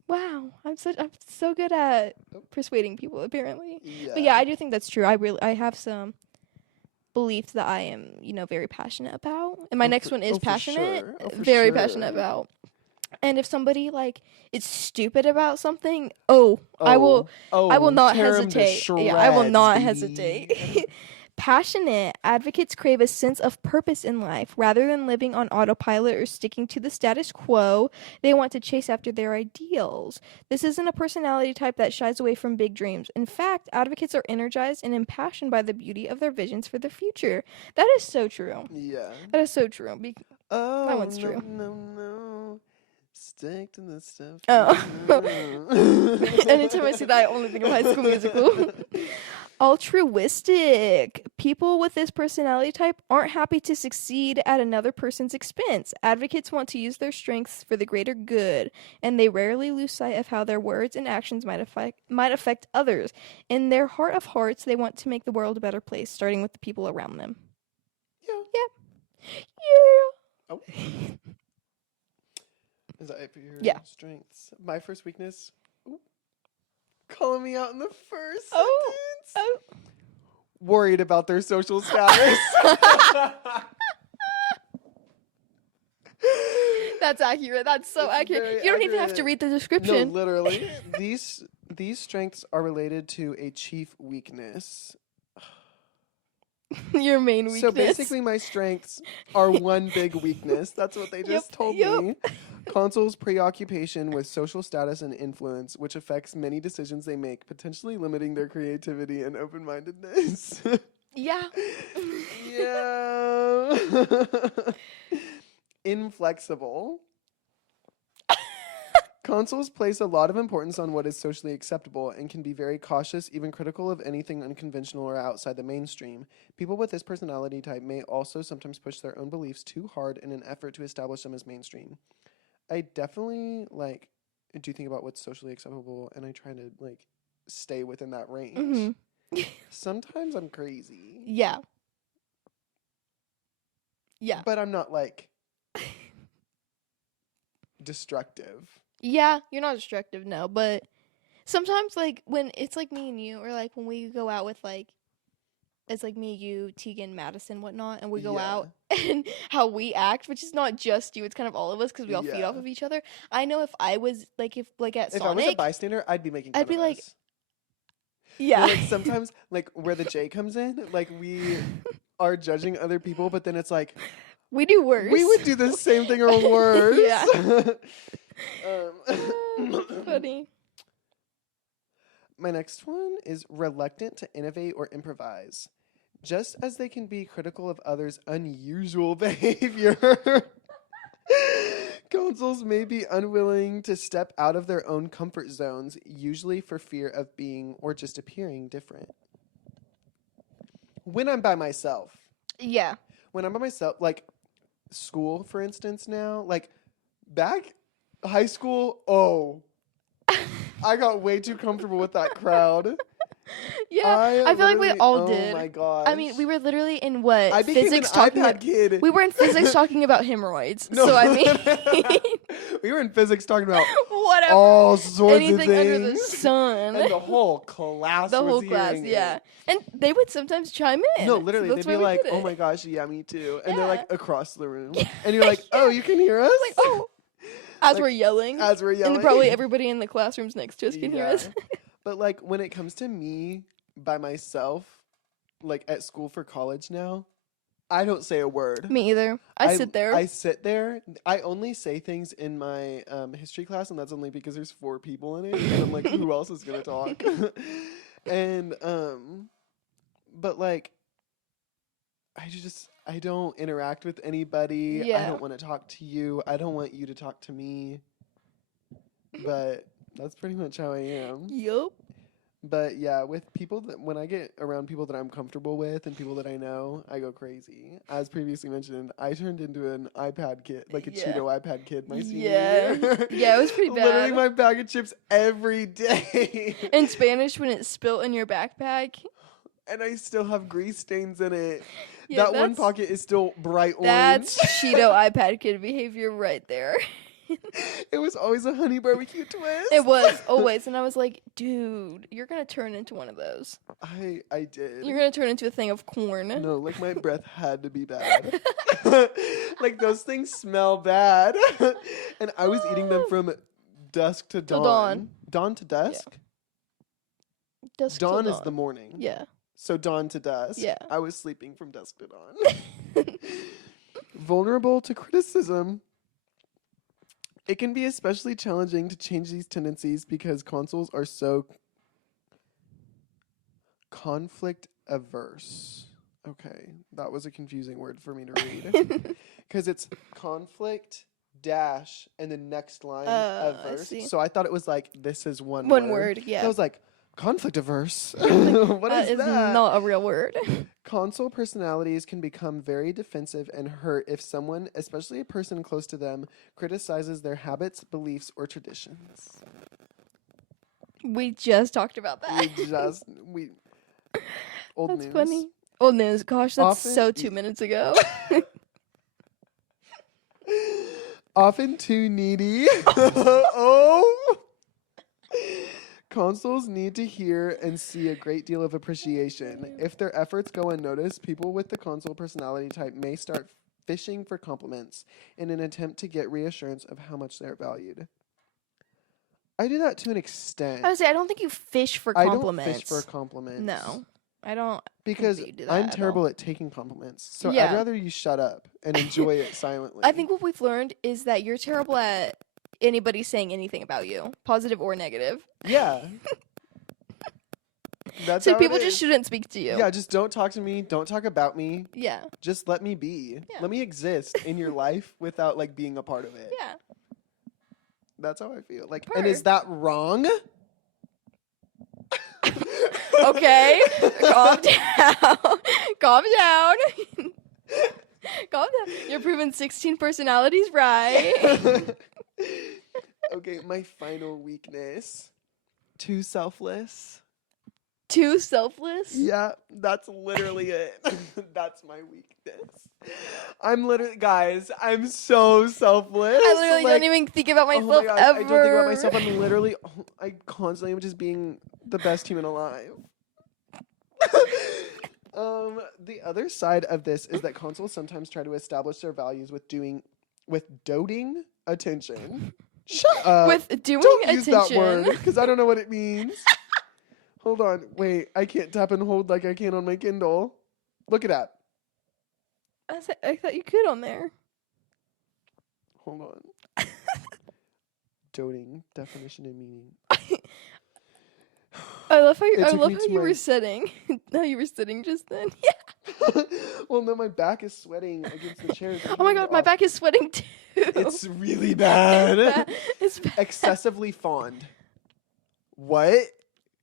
Wow, I'm so good at persuading people, apparently. Yeah. But yeah, I do think that's true. I have some beliefs that I am, very passionate about. And my next one is for passionate. sure. Oh, for Very passionate sure. about. And if somebody like is stupid about something, I will not tear 'em to hesitate. Yeah, I will shreds, not baby. hesitate. Passionate advocates crave a sense of purpose in life. Rather than living on autopilot or sticking to the status quo, they want to chase after their ideals. This isn't a personality type that shies away from big dreams. In fact, advocates are energized and impassioned by the beauty of their visions for the future. That is so true. Yeah. That is so true. Oh, That one's no, true. no. Stick to the stuff. Oh. Anytime I see that, I only think of High School Musical. Altruistic. People with this personality type aren't happy to succeed at another person's expense. Advocates want to use their strengths for the greater good, and they rarely lose sight of how their words and actions might affect others. In their heart of hearts, they want to make the world a better place, starting with the people around them. Yeah. Oh. Is that it for your Yeah. strengths? My first weakness. Ooh. Calling me out in the first Oh. sentence. Oh. Worried about their social status. That's accurate. That's so It's accurate. very You don't even have to accurate. read the No, description. literally. These strengths are related to a chief weakness. Your main weakness. So basically, my strengths are one big weakness. That's what they just told me. Consul's preoccupation with social status and influence, which affects many decisions they make, potentially limiting their creativity and open-mindedness. Yeah. Yeah. Inflexible. Consuls place a lot of importance on what is socially acceptable and can be very cautious, even critical of anything unconventional or outside the mainstream. People with this personality type may also sometimes push their own beliefs too hard in an effort to establish them as mainstream. I definitely do think about what's socially acceptable, and I try to stay within that range. Mm-hmm. Sometimes I'm crazy. Yeah. Yeah. But I'm not destructive. Yeah, you're not destructive, no, but sometimes when it's me and you, or when we go out with it's me, you, Tegan, Madison, whatnot, and we go Yeah. out and how we act, which is not just you, it's kind of all of us because we all feed Yeah. off of each other. I know if I was at If Sonic, I was a bystander, I'd be making fun I'd be of like, us. yeah. Or, sometimes where the J comes in, we are judging other people, but then it's we do worse. we would do the same thing or worse. Yeah. Funny. My next one is reluctant to innovate or improvise. Just as they can be critical of others' unusual behavior, consuls may be unwilling to step out of their own comfort zones, usually for fear of being or just appearing different. When I'm by myself, Yeah. like school, for instance, now, like back high school, oh, I got way too comfortable with that crowd. Yeah. I feel like we literally- all oh did. my gosh. I mean, we were literally in what? I became Physics an talking iPad kid. We were in physics talking about hemorrhoids. No. So I mean We were in physics talking about whatever. all sorts Anything of things. under the sun. And the whole class The was whole class, hearing yeah. it. And they would sometimes chime in. No, So literally, that's they'd be why we like, did oh it. my gosh, yeah, me too. And they're Yeah. like across the room. And you're like, oh, you can hear us? Like, oh. As Like, we're yelling. As we're yelling. And probably everybody in the classrooms next to us can hear Yeah. us. But like when it comes to me by myself, like at school for college now, I don't say a word. Me either. I sit there. I sit there. I only say things in my history class, and that's only because there's 4 people in it, and I'm like, who else is gonna talk? And but like, I don't interact with anybody. I Yeah. don't want to talk to you. I don't want you to talk to me. But that's pretty much how I am. Yup. But yeah, with people that when I get around people that I'm comfortable with and people that I know, I go crazy. As previously mentioned, I turned into an iPad kid, like a Yeah. Cheeto iPad kid my senior Yeah. year. Yeah, it was pretty Literally bad. my bag of chips every day. In Spanish, when it's spilt in your backpack. And I still have grease stains in it. Yeah, that one that's- pocket is still bright orange. That's Cheeto iPad kid behavior right there. It was always a honey barbecue twist. It was always, and I was like, dude, you're gonna turn into one of those. I did. You're gonna turn into a thing of corn. No, like my breath had to be bad. Like those things smell bad. And I was eating them from dusk to Till dawn. dawn. Dawn to dusk? Dusk till Dawn is the morning. Yeah. So dawn to dusk. Yeah. I was sleeping from dusk to dawn. Vulnerable to criticism. It can be especially challenging to change these tendencies because consuls are so conflict averse. Okay, that was a confusing word for me to read. Because it's conflict dash and the next line I averse. see. So I thought it was like this is one One word, yeah. I was like, conflict averse? What That is is that? not a real word. Consul personalities can become very defensive and hurt if someone, especially a person close to them, criticizes their habits, beliefs, or traditions. We just talked about that. We old That's news. funny. Old news. Gosh, that's Often- so 2 minutes ago. Often too needy. Oh. Consuls need to hear and see a great deal of appreciation. If their efforts go unnoticed, people with the consul personality type may start fishing for compliments in an attempt to get reassurance of how much they're valued. I do that to an extent. I would say I don't think you fish for I compliments. don't fish for compliments. No, I don't. Because that you do that I'm at all. terrible at taking compliments. So I'd Yeah. rather you shut up and enjoy it silently. I think what we've learned is that you're terrible at anybody saying anything about you, positive or negative. Yeah. That's So how it people just is. shouldn't speak to you. Yeah, just don't talk to me. Don't talk about me. Yeah. Just let me be. Yeah. Let me exist in your life without like being a part of it. Yeah. That's how I feel. Like, and is Purr. that wrong? Okay. Calm down. Calm down. Calm down. You're proving 16 personalities right. Okay, my final weakness. Too selfless. Too selfless. Yeah, that's literally it. That's my weakness. I'm literally, guys, I'm so selfless. I literally Like, don't even think about oh myself my gosh, ever. I don't think about myself. I'm literally, I constantly am just being the best human alive. The other side of this is that consuls sometimes try to establish their values with doting attention. Shut up. With doing Don't attention. use that word because I don't know what it means. Hold on, wait. I can't tap and hold like I can on my Kindle. Look at that. I thought you could on there. Hold on. Doting, definition and meaning. I love how It I took love me how to you my- were sitting. How you were sitting just then. Yeah. Well, no, my back is sweating against the chairs. Oh my god, my back is sweating too. It's really bad. It's bad. Excessively fond. What?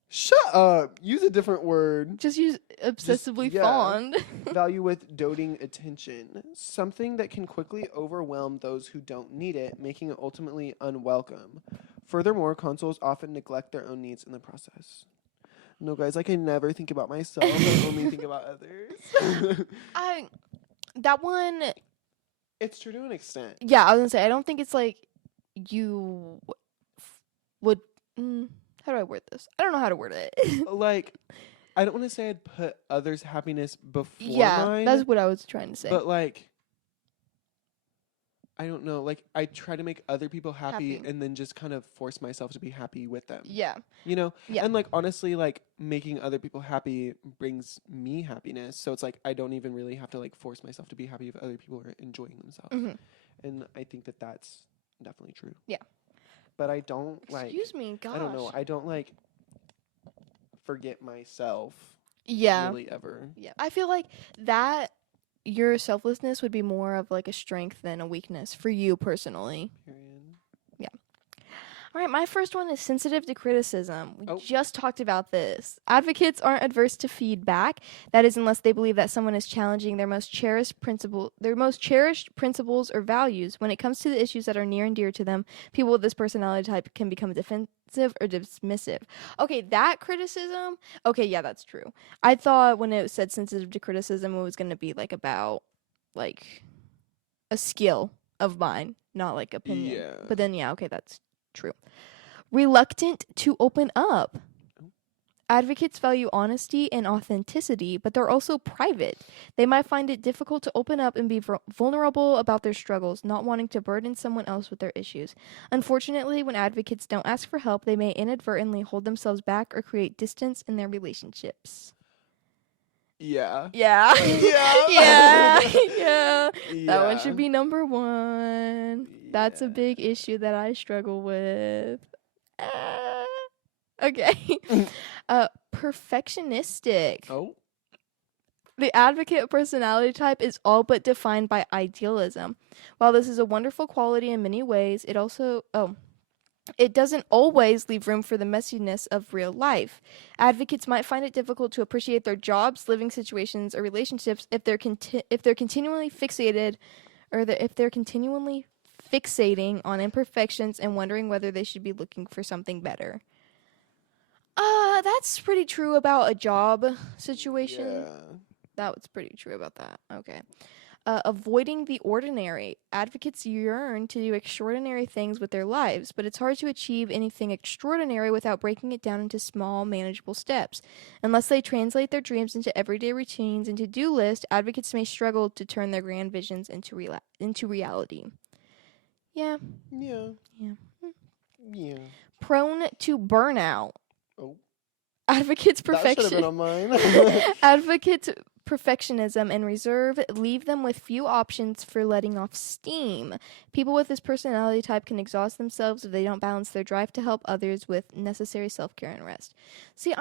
Shut up. Use a different word. Just use obsessively yeah. fond. Value with doting attention. Something that can quickly overwhelm those who don't need it, making it ultimately unwelcome. Furthermore, consoles often neglect their own needs in the process. No, guys, I can never think about myself. I only think about others. That one, It's true to an extent. yeah, I was gonna say, I don't think it's like you would. How do I word this? I don't know how to word it. Like, I don't want to say I'd put others' happiness before Yeah, mine. that's what I was trying to say. But like, I don't know. Like, I try to make other people happy, Happy. and then just kind of force myself to be happy with them. Yeah, You know? Yeah. And like, honestly, like making other people happy brings me happiness. So it's like I don't even really have to like force myself to be happy if other people are enjoying themselves. Mhm. And I think that that's definitely true. Yeah. But I don't like. Excuse me, gosh. I don't know. I don't like forget myself. Yeah, Really ever. yeah. I feel like that your selflessness would be more of like a strength than a weakness for you personally. Period. All right, my first one is sensitive to criticism. We Oh. just talked about this. Advocates aren't adverse to feedback. That is, unless they believe that someone is challenging their most cherished principles or values. When it comes to the issues that are near and dear to them, people with this personality type can become defensive or dismissive. Okay, that criticism. Okay, yeah, that's true. I thought when it said sensitive to criticism, it was going to be like about like a skill of mine, not like opinion. Yeah. But then, yeah, okay, that's true. Reluctant to open up. Advocates value honesty and authenticity, but they're also private. They might find it difficult to open up and be vulnerable about their struggles, not wanting to burden someone else with their issues. Unfortunately, when advocates don't ask for help, they may inadvertently hold themselves back or create distance in their relationships. Yeah. Yeah. Yeah. yeah. Yeah. Yeah. That one should be number one. That's a Yeah. big issue that I struggle with. Okay. Perfectionistic. Oh. The advocate personality type is all but defined by idealism. While this is a wonderful quality in many ways, it doesn't always leave room for the messiness of real life. Advocates might find it difficult to appreciate their jobs, living situations, or relationships if they're continually fixating on imperfections and wondering whether they should be looking for something better. That's pretty true about a job situation. Yeah. That was pretty true about that. Okay. Avoiding the ordinary. Advocates yearn to do extraordinary things with their lives, but it's hard to achieve anything extraordinary without breaking it down into small, manageable steps. Unless they translate their dreams into everyday routines and to-do lists, advocates may struggle to turn their grand visions into reality. Yeah. Yeah. Yeah. Yeah. Prone to burnout. Oh. Advocates That should have been on Advocates perfectionism and reserve leave them with few options for letting off steam. People with this personality type can exhaust themselves if they don't balance their drive to help others with necessary self-care and rest. See,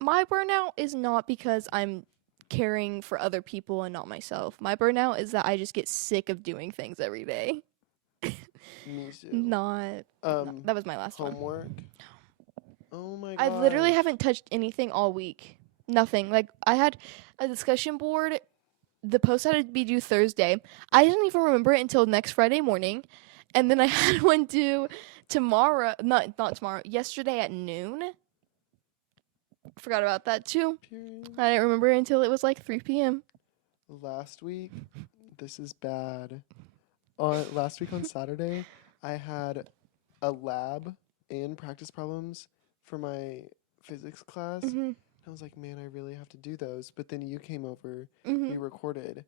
my burnout is not because I'm caring for other people and not myself. My burnout is that I just get sick of doing things every day. Me too. That was my last one. Homework. Oh my god. I literally haven't touched anything all week. Nothing. Like, I had a discussion board. The post had to be due Thursday. I didn't even remember it until next Friday morning. And then I had one due tomorrow. Not tomorrow. Yesterday at noon. Forgot about that too. Period. I didn't remember it until it was like 3 p.m. Last week, this is bad. Last week on Saturday, I had a lab and practice problems for my physics class. Mm-hmm. I was like, man, I really have to do those. But then you came over, Mm-hmm. we recorded,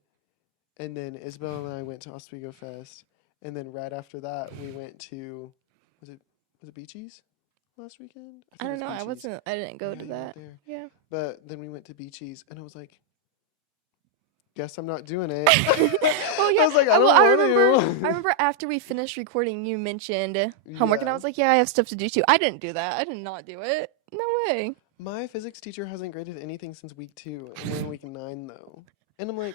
and then Isabel and I went to Oswego Fest, and then right after that, we went to was it Beachies last weekend? I think don't it know. was Beachies. I didn't go Yeah, to you weren't that. there. Yeah. But then we went to Beachies, and I was like, guess I'm not doing it. Well, yeah. I was like, I well, don't I want to. remember after we finished recording, you mentioned homework, and I Yeah. was like, yeah, I have stuff to do too. I didn't do that. I did not do it. No way. My physics teacher hasn't graded anything since week 2, and we're in week 9 though. And I'm like,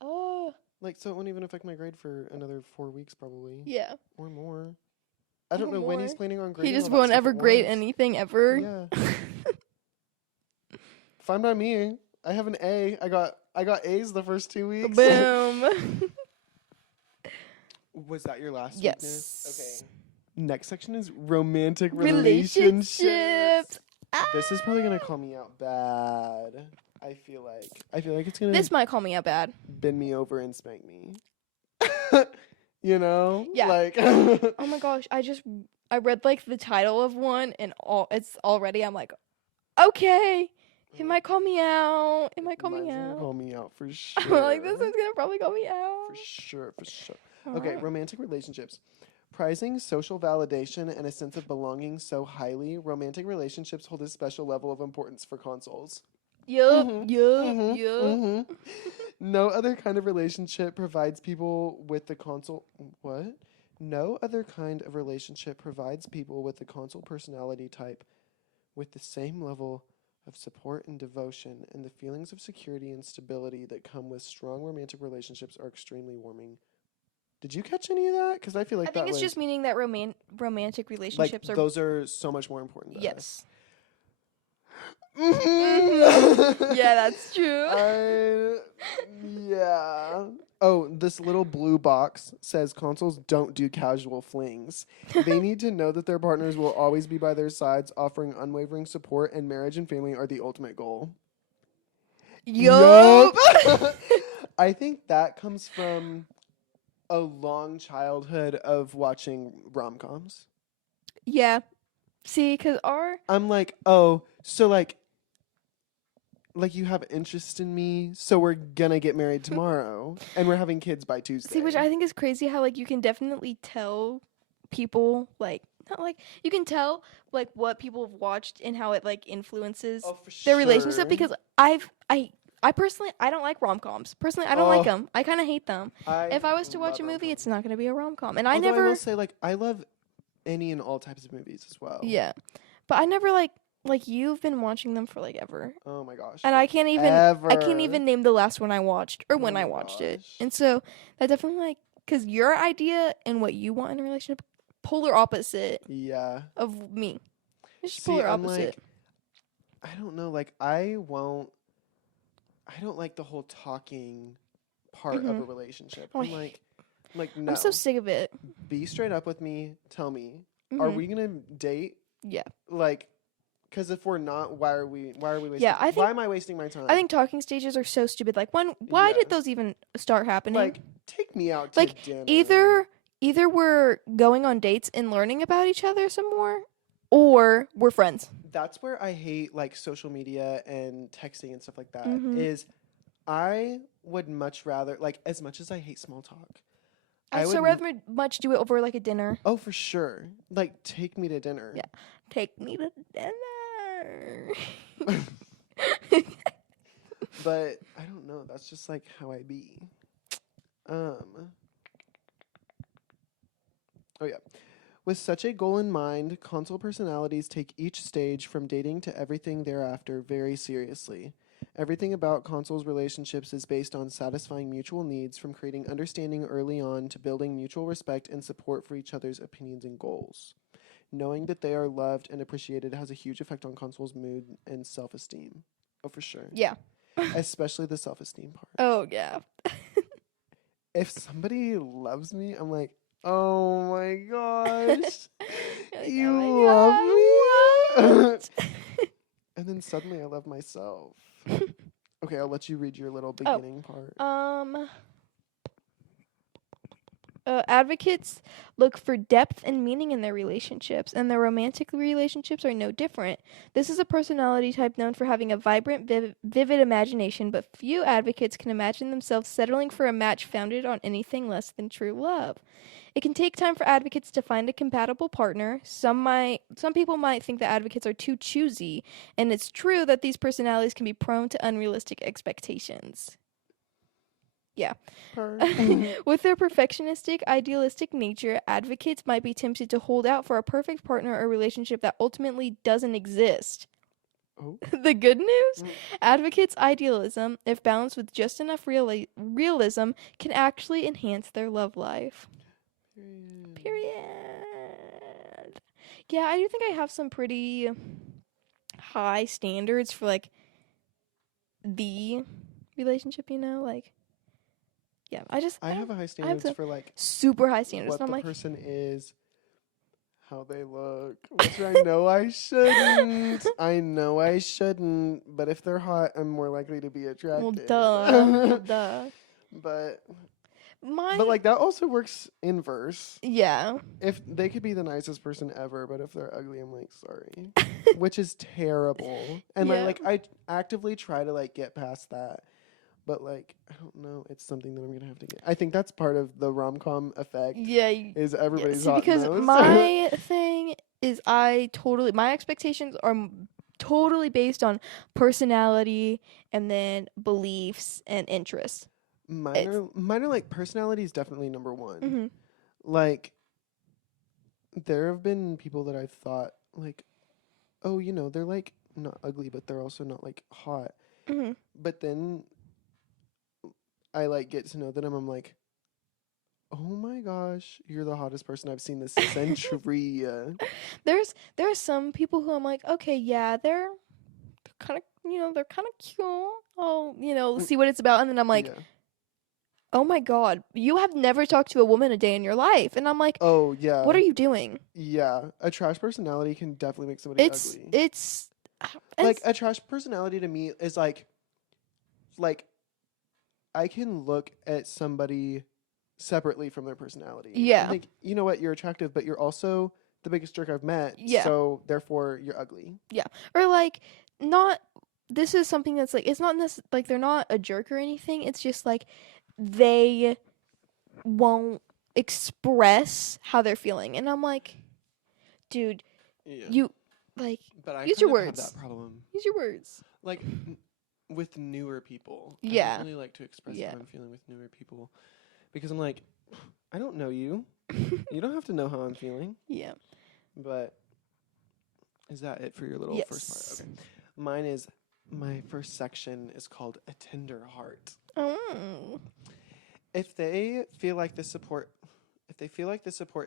Oh. so it won't even affect my grade for another 4 weeks probably, Yeah. or more. I don't Or know when he's more. planning on He grading. just all that won't stuff ever at grade once. anything ever. Yeah. Fine by me. I have an A. I got A's the first 2 weeks. Boom. Was that your last Yes. weakness? Okay. Next section is romantic Relationships. relationships. Ah. This is probably gonna call me out bad. I feel like it's gonna This might call me out bad. bend me over and spank me. You know? Yeah. Like Oh my gosh, I read like the title of one and it's already I'm like, okay, it might call me out. It might call Mine's me gonna out. call me out for sure. I'm like, this is gonna probably call me out. For sure. All Okay, right. romantic relationships. Prizing social validation and a sense of belonging so highly, romantic relationships hold a special level of importance for consoles. Yup, Mhm, yup, yup. mhm. No other kind of relationship provides people with the console. What? No other kind of relationship provides people with the console personality type with the same level of support and devotion, and the feelings of security and stability that come with strong romantic relationships are extremely warming. Did you catch any of that? Because I feel like I think that it's was just meaning that romantic like relationships are those are so much more important to us. yes. Mhm. Yeah, that's true. Yeah. Oh, this little blue box says consoles don't do casual flings. They need to know that their partners will always be by their sides, offering unwavering support, and marriage and family are the ultimate goal. Yup. I think that comes from a long childhood of watching rom-coms. Yeah. See, because I'm like, oh, so like you have interest in me, so we're gonna get married tomorrow, and we're having kids by Tuesday. see, which I think is crazy how like you can definitely tell people like not like you can tell like what people have watched and how it like influences oh, for their relationship sure. because I personally I don't like rom-coms. Personally, I don't like Oh. them. I kind of hate them. If I was to watch a love movie, rom-coms. it's not going to be a rom-com. And I Although I never will say, like, I love any and all types of movies as well. yeah. But I never like you've been watching them for like ever. Oh my gosh. And I can't even Ever. I can't even name the last one I watched or Oh when I my watched it. gosh. And so that definitely like cuz your idea and what you want in a relationship polar opposite Yeah. of me. It's just See, polar I'm opposite. like, I don't know. Like, I don't like the whole talking part of a relationship. Oh, I'm like, no. I'm so sick of it. Be straight up with me. Tell me, are Mhm. we gonna date? Yeah. Like, because if we're not, why are we wasting? Yeah, I think- why am I wasting my time? I think talking stages are so stupid. Like why Yeah. did those even start happening? like, take me out to Like, dinner. either we're going on dates and learning about each other some more or we're friends. That's where I hate like social media and texting and stuff like that. Mhm. Is I would much rather, like, as much as I hate small talk, I I so would rather much do it over like a dinner. oh, for sure. Like, take me to dinner. Yeah. Take me to dinner. But I don't know. That's just like how I be. Oh yeah. With such a goal in mind, console personalities take each stage from dating to everything thereafter very seriously. Everything about consoles relationships is based on satisfying mutual needs, from creating understanding early on to building mutual respect and support for each other's opinions and goals. Knowing that they are loved and appreciated has a huge effect on consoles' mood and self-esteem. Oh, for sure. Yeah. Especially the self-esteem part. Oh yeah. If somebody loves me, I'm like, oh my gosh, You're like, you "Oh my love me? God, And then suddenly I love myself. Okay, I'll let you read your little beginning part. Advocates look for depth and meaning in their relationships, and their romantic relationships are no different. This is a personality type known for having a vibrant, vivid imagination, but few advocates can imagine themselves settling for a match founded on anything less than true love. It can take time for advocates to find a compatible partner. Some people might think that advocates are too choosy, and it's true that these personalities can be prone to unrealistic expectations. Yeah. Per. With their perfectionistic, idealistic nature, advocates might be tempted to hold out for a perfect partner or relationship that ultimately doesn't exist. Oh. The good news? Mm. Advocates' idealism, if balanced with just enough realism, can actually enhance their love life. Period. Yeah, I do think I have some pretty high standards for like the relationship, you know? Like, yeah, I have a high I have standards some for like super high standards. what And I'm the like, person is, how they look, which I know I shouldn't. I know I shouldn't, but if they're hot, I'm more likely to be well, attracted. duh. Duh. But My, like that also works inverse. yeah. If they could be the nicest person ever, but if they're ugly, I'm like, sorry. Which is terrible. And Yeah. I actively try to like get past that. But like, I don't know. It's something that I'm gonna have to get. I think that's part of the rom-com effect. Yeah. Is everybody's See, hot because nose. my thing is my expectations are totally based on personality and then beliefs and interests. Mine are like personality is definitely number one. Mm-hmm. Like, there have been people that I've thought like, oh, you know, they're like not ugly, but they're also not like hot. Mm-hmm. But then I like get to know them. I'm like, oh my gosh, you're the hottest person I've seen this century. There are some people who I'm like, okay, yeah, they're kind of, they're kind of cute. Oh, see what it's about, and then I'm like, Yeah. oh my god, you have never talked to a woman a day in your life, and I'm like, Oh yeah. what are you doing? Yeah, a trash personality can definitely make somebody ugly. It's Like a trash personality to me is like I can look at somebody separately from their personality. Yeah. And think, you know what, you're attractive, but you're also the biggest jerk I've met. Yeah. So therefore you're ugly. or like not. This is something that's like it's not like they're not a jerk or anything. It's just like they won't express how they're feeling, and I'm like, dude, Yeah. you like But I use kind your of words. have that problem. Use your words. Like with newer people. I Yeah. don't really like to express Yeah. how I'm feeling with newer people. Because I'm like, I don't know you. You don't have to know how I'm feeling. Yeah. But is that it for your little first Yes. part? Okay. Mine is my first section is called a tender heart. Oh. If they feel like the support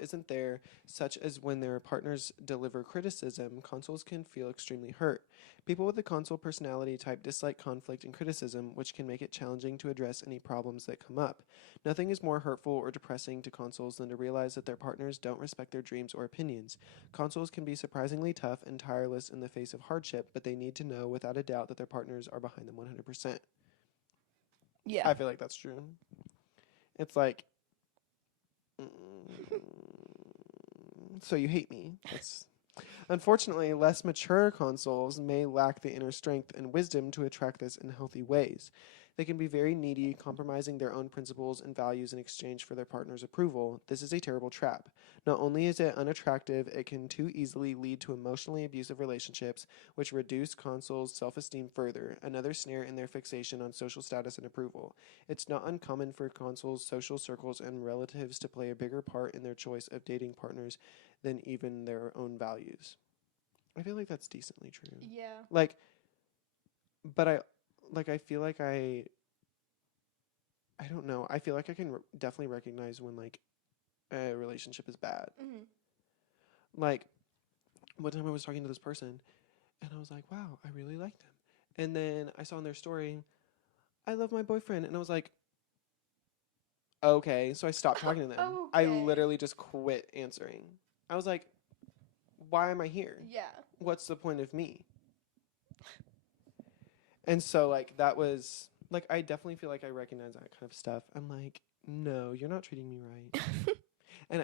isn't there, such as when their partners deliver criticism, consuls can feel extremely hurt. People with the consul personality type dislike conflict and criticism, which can make it challenging to address any problems that come up. Nothing is more hurtful or depressing to consuls than to realize that their partners don't respect their dreams or opinions. Consuls can be surprisingly tough and tireless in the face of hardship, but they need to know without a doubt that their partners are behind them 100%. Yeah. I feel like that's true. It's like, so you hate me. Unfortunately, less mature consuls may lack the inner strength and wisdom to attract this in healthy ways. They can be very needy, compromising their own principles and values in exchange for their partner's approval. This is a terrible trap. Not only is it unattractive, it can too easily lead to emotionally abusive relationships, which reduce consuls' self-esteem further, another snare in their fixation on social status and approval. It's not uncommon for consuls' social circles and relatives to play a bigger part in their choice of dating partners than even their own values. I feel like that's decently true. Yeah. But I feel like I don't know. I feel like I can definitely recognize when like a relationship is bad. Mm-hmm. Like one time I was talking to this person and I was like, wow, I really liked him. And then I saw on their story, I love my boyfriend. And I was like, okay. So I stopped talking to them. I Okay. literally just quit answering. I was like, why am I here? Yeah. What's the point of me? And so like that was like I definitely feel like I recognize that kind of stuff. I'm like, no, you're not treating me right. And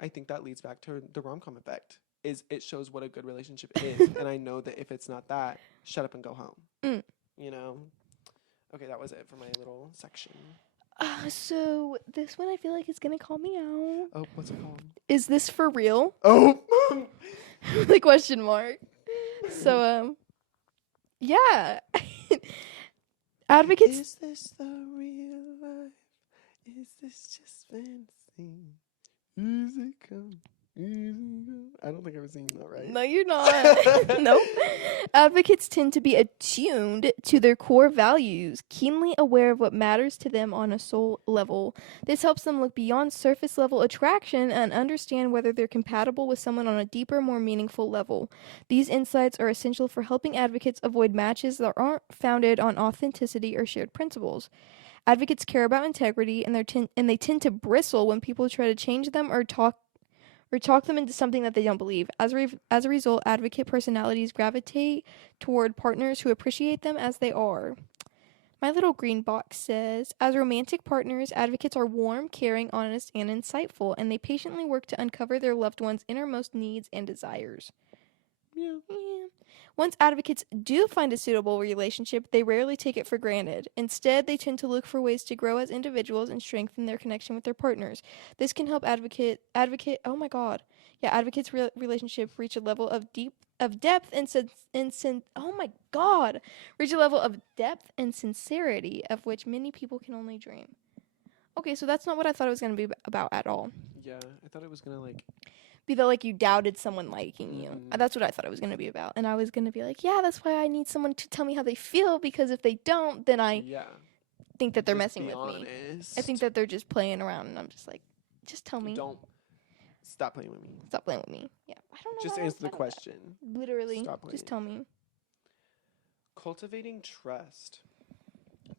I think that leads back to the rom-com effect. Is it shows what a good relationship is, and I know that if it's not that, shut up and go home. Mm. You know. Okay, that was it for my little section. So this one I feel like is gonna call me out. Oh, what's it called? Is this for real? Oh, The question mark. So yeah. Advocates. Is this the real life? Is this just fantasy? Easy come, easy go. I don't think I was singing that right. No, you're not. Nope. Advocates tend to be attuned to their core values, keenly aware of what matters to them on a soul level. This helps them look beyond surface level attraction and understand whether they're compatible with someone on a deeper, more meaningful level. These insights are essential for helping advocates avoid matches that aren't founded on authenticity or shared principles. Advocates care about integrity, and they tend to bristle when people try to change them or talk them into something that they don't believe. As a result, advocate personalities gravitate toward partners who appreciate them as they are. My little green box says, as romantic partners, advocates are warm, caring, honest, and insightful, and they patiently work to uncover their loved one's innermost needs and desires. Yeah. Once advocates do find a suitable relationship, they rarely take it for granted. Instead, they tend to look for ways to grow as individuals and strengthen their connection with their partners. This can help advocates relationship reach a level of depth reach a level of depth and sincerity of which many people can only dream. Okay, so that's not what I thought it was going to be about at all. Yeah, I thought it was gonna Be that like you doubted someone liking you. Mhm. That's what I thought it was going to be about. And I was going to be like, yeah, that's why I need someone to tell me how they feel, because if they don't, then I think that they're Just messing be with me. honest. I think that they're just playing around, and I'm just like, just tell me. Don't stop playing with me. Stop playing with me. Yeah, I don't know. Just why I answer the said that. question. Literally, Stop playing. just tell me. Cultivating trust.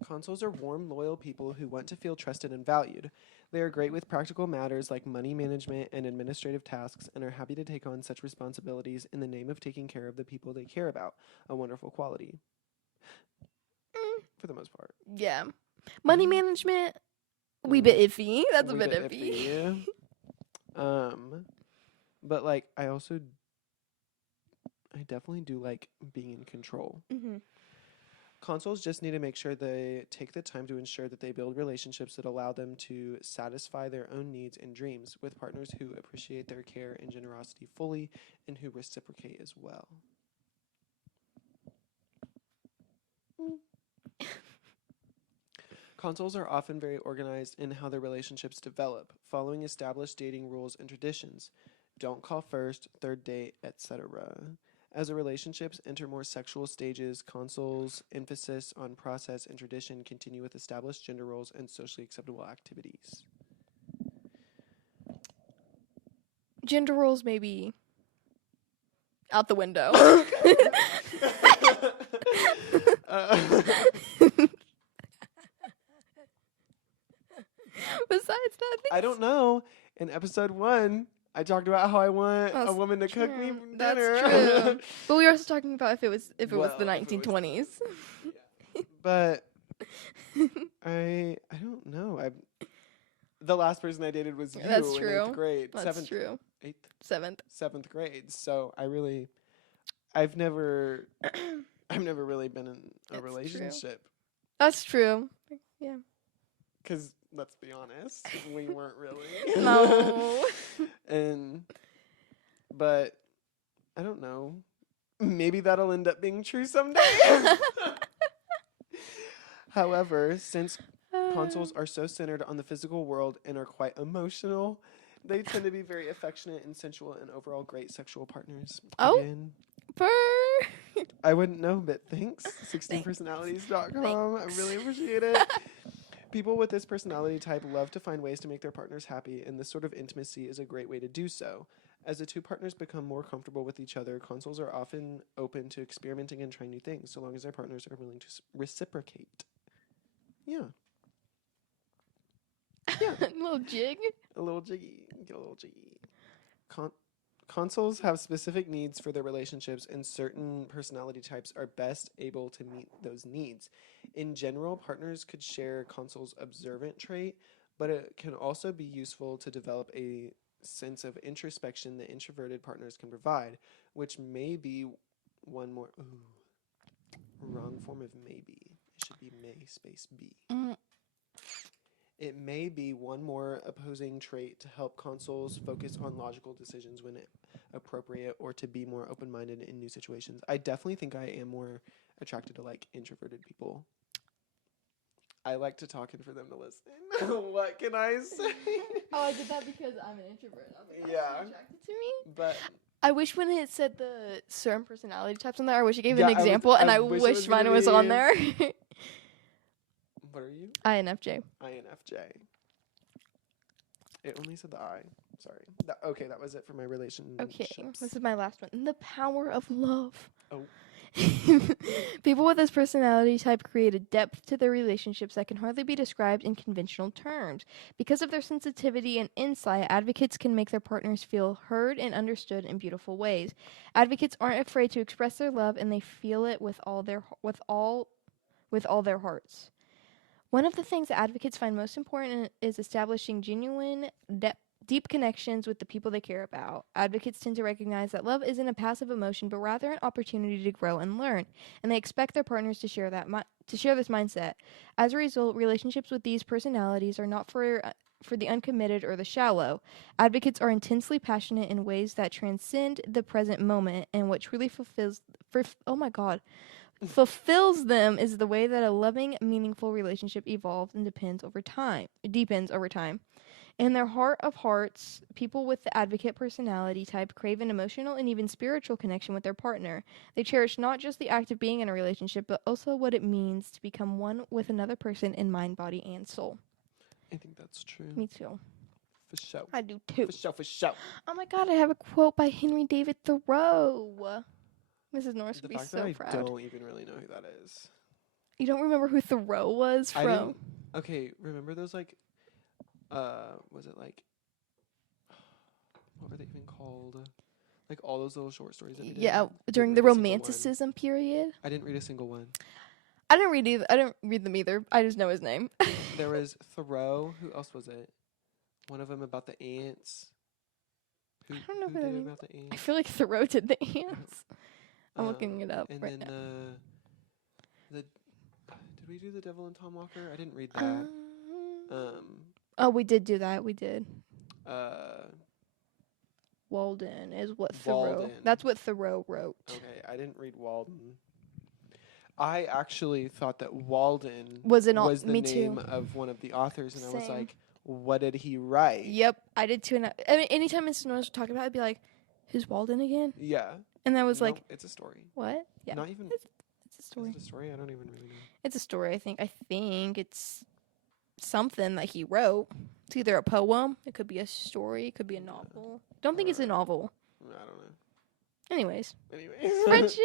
Consuls are warm, loyal people who want to feel trusted and valued. They are great with practical matters like money management and administrative tasks and are happy to take on such responsibilities in the name of taking care of the people they care about. A wonderful quality. For the most part. Yeah. Money management, wee bit iffy. That's a Wee bit bit iffy. But like I definitely do like being in control. Mm-hmm. Consuls just need to make sure they take the time to ensure that they build relationships that allow them to satisfy their own needs and dreams with partners who appreciate their care and generosity fully and who reciprocate as well. Consuls are often very organized in how their relationships develop, following established dating rules and traditions. Don't call first, third date, etc. As the relationships enter more sexual stages, consuls' emphasis on process and tradition continue with established gender roles and socially acceptable activities. Gender roles may be out the window. Besides that, I don't know. In episode 1, I talked about how I want a That's woman to cook me true. dinner. That's true. But we were also talking about if it was the Well, if it was 1920s. Yeah. But I don't know. The last person I dated was you That's in true. 8th grade. That's true. 8th? 7th. Grade. So I've never really been in a It's true. relationship. That's true. Yeah. Because let's be honest, we weren't really. No. But I don't know. Maybe that'll end up being true someday. However, since consuls are so centered on the physical world and are quite emotional, they tend to be very affectionate and sensual and overall great sexual partners. Oh. Again, Purr. I wouldn't know, but thanks. 16personalities.com. I really appreciate it. People with this personality type love to find ways to make their partners happy, and this sort of intimacy is a great way to do so. As the two partners become more comfortable with each other, consuls are often open to experimenting and trying new things, so long as their partners are willing to reciprocate. Yeah. Yeah. A little jig. A little jiggy. Get a little jiggy. Consuls have specific needs for their relationships, and certain personality types are best able to meet those needs. In general, partners could share consuls' observant trait, but it can also be useful to develop a sense of introspection that introverted partners can provide, which may be one more... wrong form of maybe. It should be may space be. It may be one more opposing trait to help consuls focus on logical decisions when appropriate, or to be more open-minded in new situations. I definitely think I am more attracted to like introverted people. I like to talk and for them to listen. What can I say? Oh, I did that because I'm an introvert. I was like, Yeah. attracted to me. But I wish when it said the certain personality types on there, I wish it gave Yeah, an example, and I wish it was wish gonna mine was on be- there. what are you? INFJ. INFJ. It only said the I. Sorry. Okay, that was it for my relationships. Okay, this is my last one. The power of love. Oh. People with this personality type create a depth to their relationships that can hardly be described in conventional terms. Because of their sensitivity and insight, advocates can make their partners feel heard and understood in beautiful ways. Advocates aren't afraid to express their love, and they feel it with all their hearts. One of the things that advocates find most important is establishing genuine, deep connections with the people they care about. Advocates tend to recognize that love isn't a passive emotion, but rather an opportunity to grow and learn, and they expect their partners to share this mindset. As a result, relationships with these personalities are not for the uncommitted or the shallow. Advocates are intensely passionate in ways that transcend the present moment, and what truly fulfills them is the way that a loving, meaningful relationship evolves and deepens over time. In their heart of hearts, people with the advocate personality type crave an emotional and even spiritual connection with their partner. They cherish not just the act of being in a relationship, but also what it means to become one with another person in mind, body, and soul. I think that's true. Me too. For sure. I do too. For sure. Oh my god, I have a quote by Henry David Thoreau. Mrs. Norris would The be fact so that I proud. don't even really know who that is. You don't remember who Thoreau was I from? didn't. Okay, remember those like, was it like, what were they even called? Like all those little short stories that we did? Yeah, during the read a single one. Romanticism period. I didn't read a single one. I didn't read them either. I just know his name. There was Thoreau. Who else was it? One of them about the ants. I don't know who who that did it is. about the ants? I feel like Thoreau did the ants. I'm looking it up And right then now. did we do the Devil and Tom Walker? I didn't read that. Oh, we did do that. We did. Uh, Walden is what Thoreau. Walden. That's what Thoreau wrote. okay, I didn't read Walden. I actually thought that Walden Was the me name of one of the authors, and I was Same. like, what did he write? Yep, I did too. And I mean, anytime Mrs. Norris would talk about it, I'd be like, "Who's Walden again?" Yeah. And I was No, like, it's a story. "What?" Yeah, Not even. it's a Is story. it a story? I don't even really know. It's a story. I think it's something that he wrote. It's either a poem. It could be a story. It could be a novel. Don't think it's a novel. I don't know. Anyways, Anyways. friendships.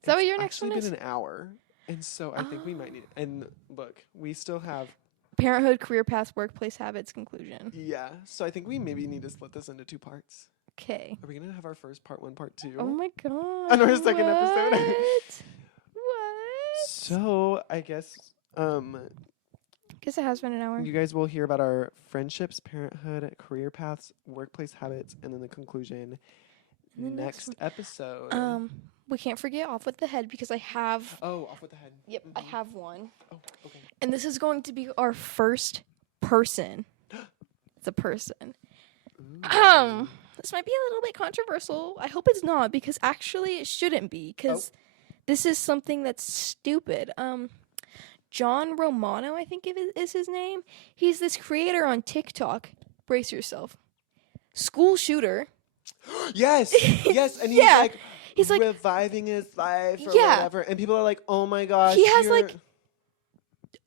Is that what your next one It's is? actually been an hour, and so I think we might need. And look, we still have. Parenthood, career paths, workplace habits, conclusion. Yeah, so I think we maybe need to split this into 2 parts. Okay. Are we gonna have our first part 1, part 2? Oh my god. On our second episode. What? What? So I guess Guess it has been an hour. you guys will hear about our friendships, parenthood, career paths, workplace habits, and then the conclusion And the next next episode. We can't forget off with the head because I have. Oh, off with the head. Yep, I have one. Oh, okay. And this is going to be our first person. It's a person. This might be a little bit controversial. I hope it's not because actually it shouldn't be because this is something that's stupid. John Romano, I think is his name. He's this creator on TikTok. Brace yourself. School shooter. Yes, yes, and Yeah. he's like reviving his life or Yeah. whatever, and people are like, "Oh my gosh!" He has, like,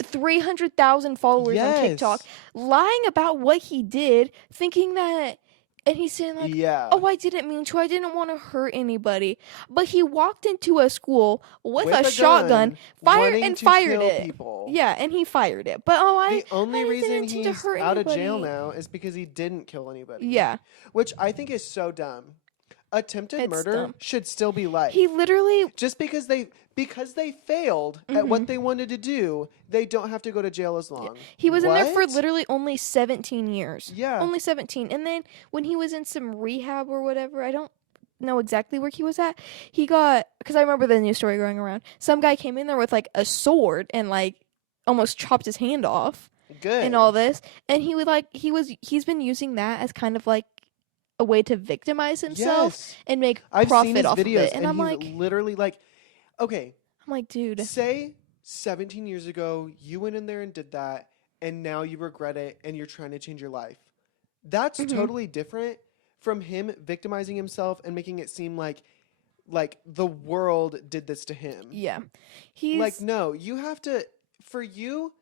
300,000 followers on TikTok, lying about what he did, thinking that, and he's saying like, yeah, "Oh, I didn't mean to. I didn't want to hurt anybody." But he walked into a school with a shotgun, fired it. People. Yeah, and he fired it. But The only I reason didn't intend to he's hurt out of jail anybody. now is because he didn't kill anybody. Yeah, Which I think is so dumb. Attempted It's murder dumb. should still be life. he literally. Just because they failed at what they wanted to do, they don't have to go to jail as long. He was in there for What? literally only 17 years. Yeah. Only 17. And then when he was in some rehab or whatever, I don't know exactly where he was at. He got, because I remember the news story going around. Some guy came in there with like a sword and like almost chopped his hand off Good. and all this. And he would like, he's been using that as kind of like a way to victimize himself Yes. and make I've profit seen his off videos, of it. And I'm he's like, literally like, okay, dude. say 17 years ago, you went in there and did that, and now you regret it and you're trying to change your life. That's totally different from him victimizing himself and making it seem like the world did this to him. Yeah. He's Like, no, you have to, for you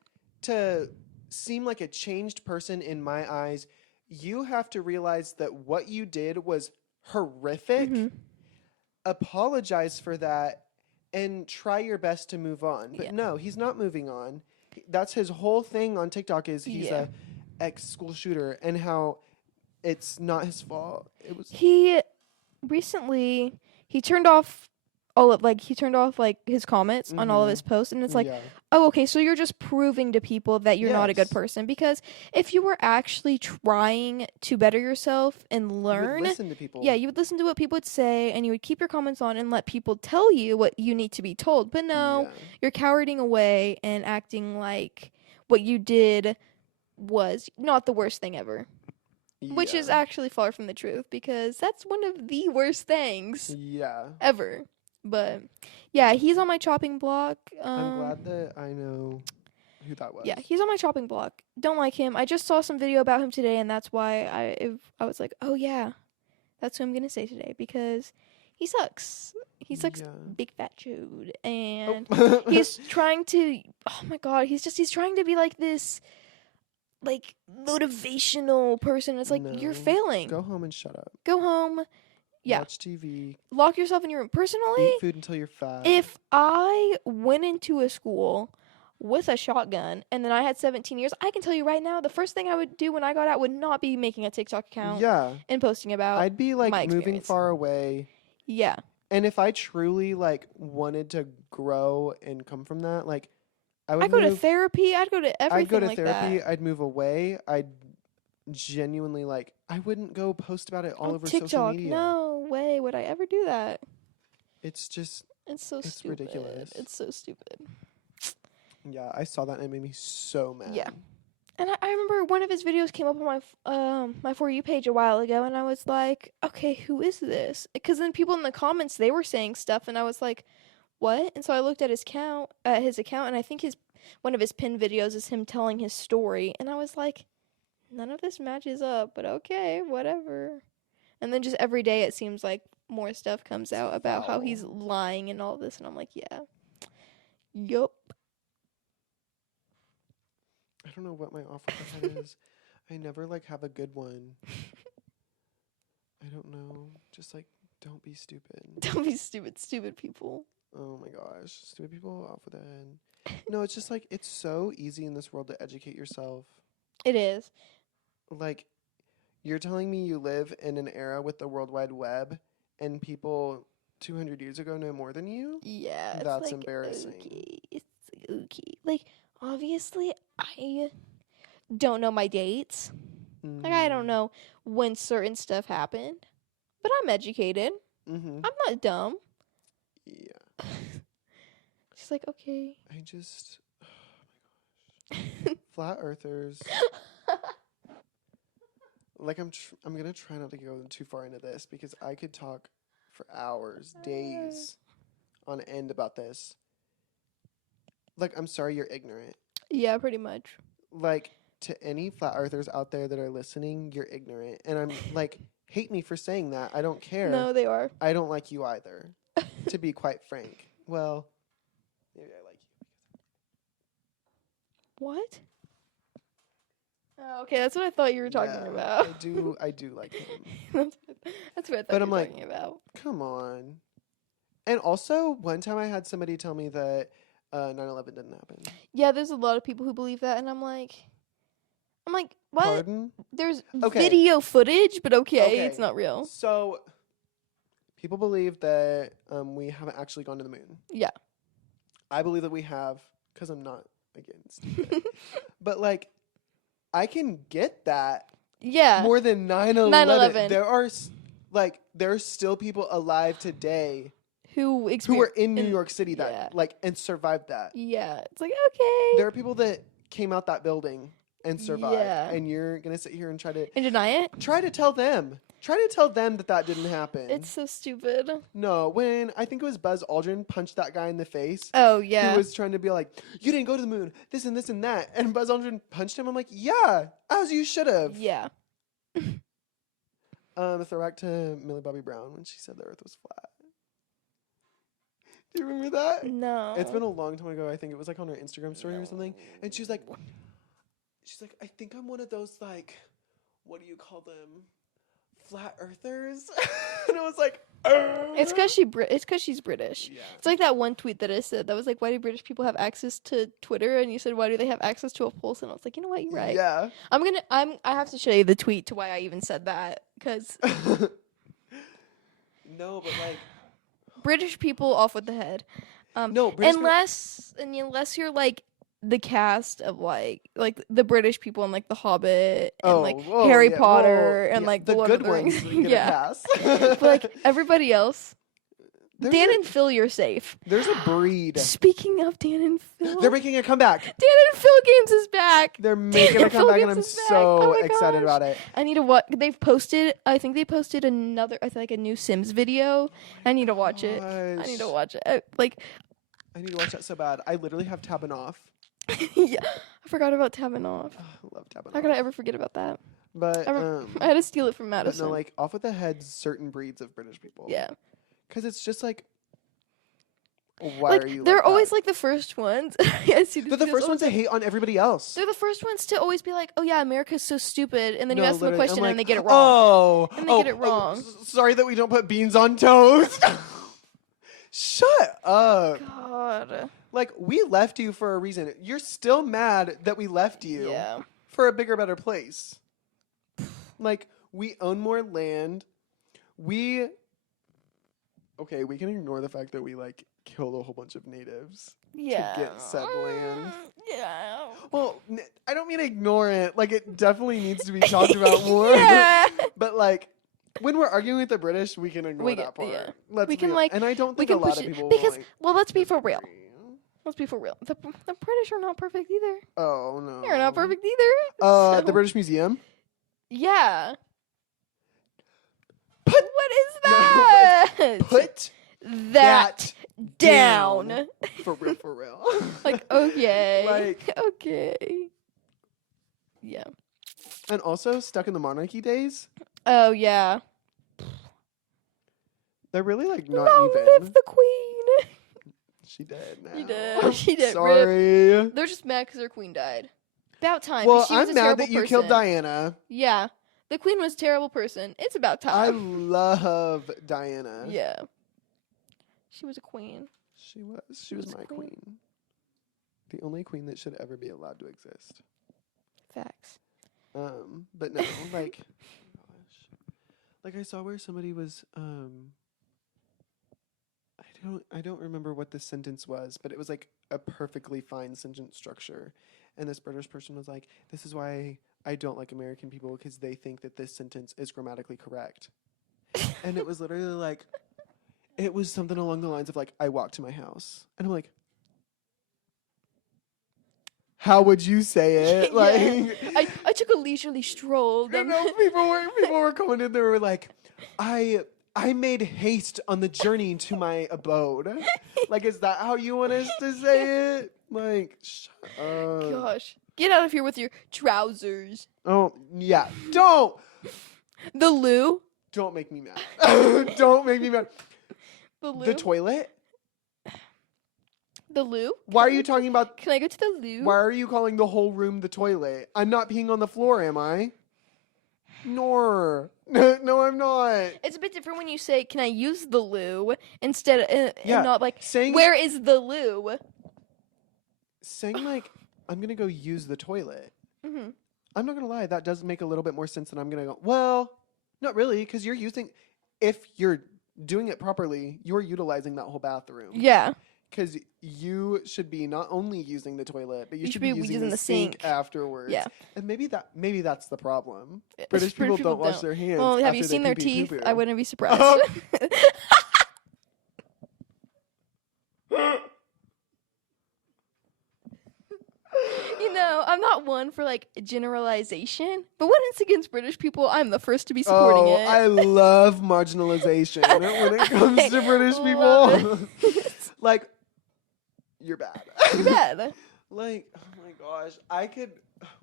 to seem like a changed person in my eyes, you have to realize that what you did was horrific. Apologize for that and try your best to move on. But Yeah. no, he's not moving on. That's his whole thing on TikTok is he's Yeah. a ex-school shooter and how it's not his fault. It was he recently he turned off all of like he turned off like his comments on all of his posts, and it's like, yeah. oh, okay, so you're just proving to people that you're not a good Yes. person, because if you were actually trying to better yourself and You would learn, listen to people. yeah, you would listen to what people would say and you would keep your comments on and let people tell you what you need to be told. But no, Yeah. you're cowarding away and acting like what you did was not the worst thing ever, which is Yeah. actually far from the truth, because that's one of the worst things Yeah. ever. But yeah, he's on my chopping block. I'm glad that I know who that was. Yeah, he's on my chopping block. Don't like him. I just saw some video about him today, and that's why I was like, oh yeah, that's who I'm gonna say today, because he sucks. He sucks, Yeah. big fat chode, and Oh. he's trying to. Oh my god, he's trying to be like this, like motivational person. It's like, you're No. failing. Go home and shut up. Go home. Yeah. Watch TV. Lock yourself in your room. Personally, Eat food until you're fat. if I went into a school with a shotgun and then I had 17 years, I can tell you right now, the first thing I would do when I got out would not be making a TikTok account yeah, and posting about. I'd be like my moving experience. far away. Yeah. And if I truly like wanted to grow and come from that, like I would I'd go to move, therapy. I'd go to everything I'd go to like therapy. that. I'd move away. I'd genuinely like I wouldn't go post about it all On over TikTok, social media. no way would I ever do that. It's just It's so It's stupid. ridiculous. It's so stupid. yeah, I saw that and it made me so mad. Yeah. And I remember one of his videos came up on my my For You page a while ago, and I was like, okay, who is this? Because then people in the comments, they were saying stuff, and I was like, what? And so I looked at his account, and I think one of his pinned videos is him telling his story, and I was like, none of this matches up, but okay, whatever. And then just every day it seems like more stuff comes out about how he's lying and all this, and I'm like, yeah. Yup. I don't know what my off with my head is. I never like have a good one. I don't know. Just like don't be stupid. Don't be stupid people. Oh my gosh. Stupid people off with their head. No, it's just like it's so easy in this world to educate yourself. It is. Like you're telling me you live in an era with the World Wide Web and people 200 years ago know more than you? Yeah, it's That's like, embarrassing. Okay, it's like, okay. Like, obviously, I don't know my dates. Like, I don't know when certain stuff happened, but I'm educated. Mm-hmm. I'm not dumb. Yeah. She's like, okay. I just flat earthers. Like I'm gonna try not to go too far into this because I could talk for hours, days on end about this. Like I'm sorry you're ignorant. Yeah, pretty much. Like to any flat earthers out there that are listening, you're ignorant. And I'm like, hate me for saying that. I don't care. No, they are. I don't like you either. To be quite frank. Well, maybe I like you. What? Oh, okay, that's what I thought you were talking Yeah, about. I do like him. That's what I thought But you I'm were like- talking about. Come on. And also, one time I had somebody tell me that 9/11 didn't happen. Yeah, there's a lot of people who believe that, and I'm like, what? Pardon? There's Okay. video footage, but okay, Okay. it's not real. So, people believe that we haven't actually gone to the moon. Yeah. I believe that we have, because I'm not against it. But, like, I can get that Yeah. more than 9/11. 9/11. There are, there are still people alive today who who were in New in- York City that, yeah. like, and survived that. Yeah, it's like, okay. There are people that came out that building and survived. Yeah. And you're going to sit here and try And deny it? to tell them. Try to tell them that didn't happen. It's so stupid. No, when I think it was Buzz Aldrin punched that guy in the face. Oh, yeah. Who was trying to be like, you didn't go to the moon, this and this and that. And Buzz Aldrin punched him. I'm like, yeah, as you should have. Yeah. Throwback to Millie Bobby Brown when she said the earth was flat. Do you remember that? No. It's been a long time ago. I think it was like on her Instagram story or something. And she's like, I think I'm one of those, like, what do you call them? Flat earthers? And I was like, It's because she's British. Yeah. It's like that one tweet that I said that was like, why do British people have access to Twitter? And you said, why do they have access to a pulse? And I was like, you know what, you're right. Yeah. I have to show you the tweet to why I even said that, because No, but like, British people off with the head. no, British Unless you're like the cast of like the British people in like The Hobbit and Harry Potter and like the Lord good of the ones. Rings. Get Yeah. a pass. But like everybody else, There's Dan a- and Phil, you're safe. There's a breed. Speaking of Dan and Phil, They're making a comeback. Dan and Phil Games is back. They're making a and Phil comeback, and I'm Games is back. so Oh my excited gosh. about it. I need to watch. I think they posted another. I think like a new Sims video. I need to watch it. I need to Gosh. watch it. I need to watch that so bad. I literally have Tabbing off. Yeah, I forgot about tabbing off. I love Tabbing How off. could I ever forget about that? But I had to steal it from but Madison. no, like off with the heads, certain breeds of British people. yeah, Because it's just like, why like are you? they're like always that? like the first ones. I see these They're the videos first all ones the to time. hate on everybody else. They're the first ones to always be like, "Oh yeah, America's so stupid," and then you No, ask them a literally, question I'm and they like, get it wrong. Oh, And they get it wrong. Sorry that we don't put beans on toast. Shut up. God. Like, we left you for a reason. You're still mad that we left you Yeah. for a bigger, better place. Like, we own more land. Okay, we can ignore the fact that we, like, killed a whole bunch of natives. Yeah. get said land. Yeah. Well, I don't mean ignore it. Like, it definitely needs to be talked about more. Yeah. But, like, when we're arguing with the British, we can ignore that part. yeah. Let's We can, be- like, and I don't We think a can lot push of it people because, will, like, well, let's be for real. agree. Let's be for real. The British are not perfect either. Oh, no. They're not perfect either. The So- British Museum? Yeah. Put- What is that? Put that down. For real. Like, okay. Like- okay. Yeah. And also, stuck in the monarchy days, Oh, yeah. they're really, like, not Long even. live the queen. She did now. She did. She did. Rip. Sorry. They're just mad because their queen died. About time. 'cause Well, she was I'm a mad terrible that you person. killed Diana. Yeah. The queen was a terrible person. It's about I time. love Diana. Yeah. She was a queen. She was was a my queen. queen. The only queen that should ever be allowed to exist. Facts. But no, like, gosh. Like I saw where somebody was, I don't remember what the sentence was, but it was like a perfectly fine sentence structure. And this British person was like, this is why I don't like American people, because they think that this sentence is grammatically correct. And it was literally like, it was something along the lines of like, I walked to my house. And I'm like, how would you say it? Like, I took a leisurely stroll. you Then know, people were coming in there were like, I made haste on the journey to my abode. Like, is that how you want us to say it? Like, shut up. Gosh. Get out of here with your trousers. Oh, yeah. Don't The loo. make me mad. Don't make me mad. The loo. The toilet? The loo. Why are you talking about, Can I go to the loo? why are you calling the whole room the toilet? I'm not peeing on the floor, am I? Nor. No, I'm not. It's a bit different when you say, "Can I use the loo?" instead of, Yeah, and not like, saying- "Where is the loo?" Saying like, I'm going to go use the toilet. Mm-hmm. I'm not going to lie, that does make a little bit more sense than I'm going to go, well, not really, because if you're doing it properly, you're utilizing that whole bathroom. Yeah. Because you should be not only using the toilet, but you, You should be using the sink, afterwards. Yeah. And maybe that's the problem. It's British people people don't wash don't. their hands. Well, have after you they seen their pee-pee teeth? poo-poo. I wouldn't be surprised. Oh. You know, I'm not one for like generalization, but when it's against British people, I'm the first to be supporting it. I love marginalization when it comes to British Love people. Like, you're bad. You're bad. Like, oh my gosh,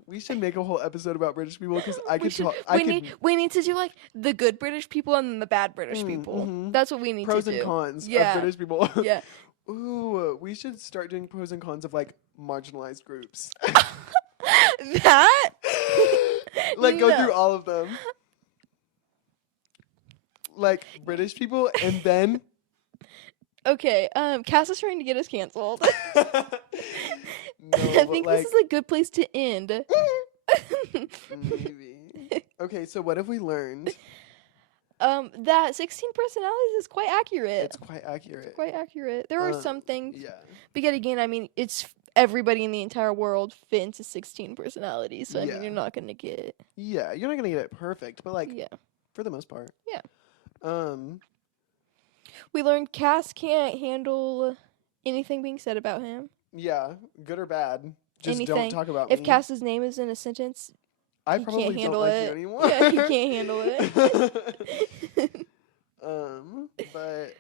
we should make a whole episode about British people because I could talk. We need to do like the good British people and then the bad British people. That's what we need pros to do. and cons Yeah. of British people. Yeah. Ooh, we should start doing pros and cons of like marginalized groups. That? Like go No. through all of them. Like British people and then Okay, Cass is trying to get us canceled. no, I but, think like, this is a good place to end. maybe. Okay, so what have we learned? That 16 personalities is quite accurate. It's quite accurate. Quite accurate. There are some things, Yeah. but yet again, I mean, it's everybody in the entire world fit into 16 personalities, so I Yeah. mean, you're not gonna get. Yeah, you're not gonna get it perfect, but like Yeah. for the most part. Yeah. We We learned Cass can't handle anything being said about him. Yeah, good or bad. Just don't Anything. talk about If me. Cass's name is in a sentence, I he probably can't don't handle like it. you anymore. Yeah, he can't handle it. But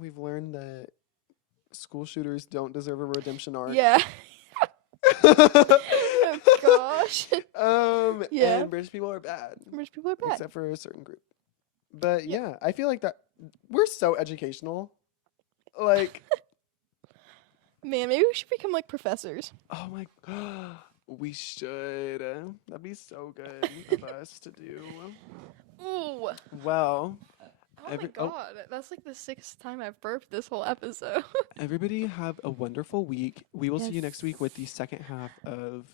we've learned that school shooters don't deserve a redemption arc. Yeah. Oh, gosh. Yeah. And British people are bad. British people are bad. Except for a certain group. But yeah, I feel like that we're so educational. Like, Man, maybe we should become like professors. oh my, we should. That'd be so good of us to do. Ooh. Well, Oh my god, that's like the 6th time I've burped this whole episode. everybody have a wonderful week. We will see you next week with the Yes. second half of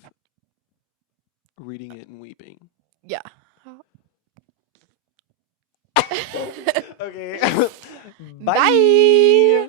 Reading It and Weeping. Yeah. Okay. Bye.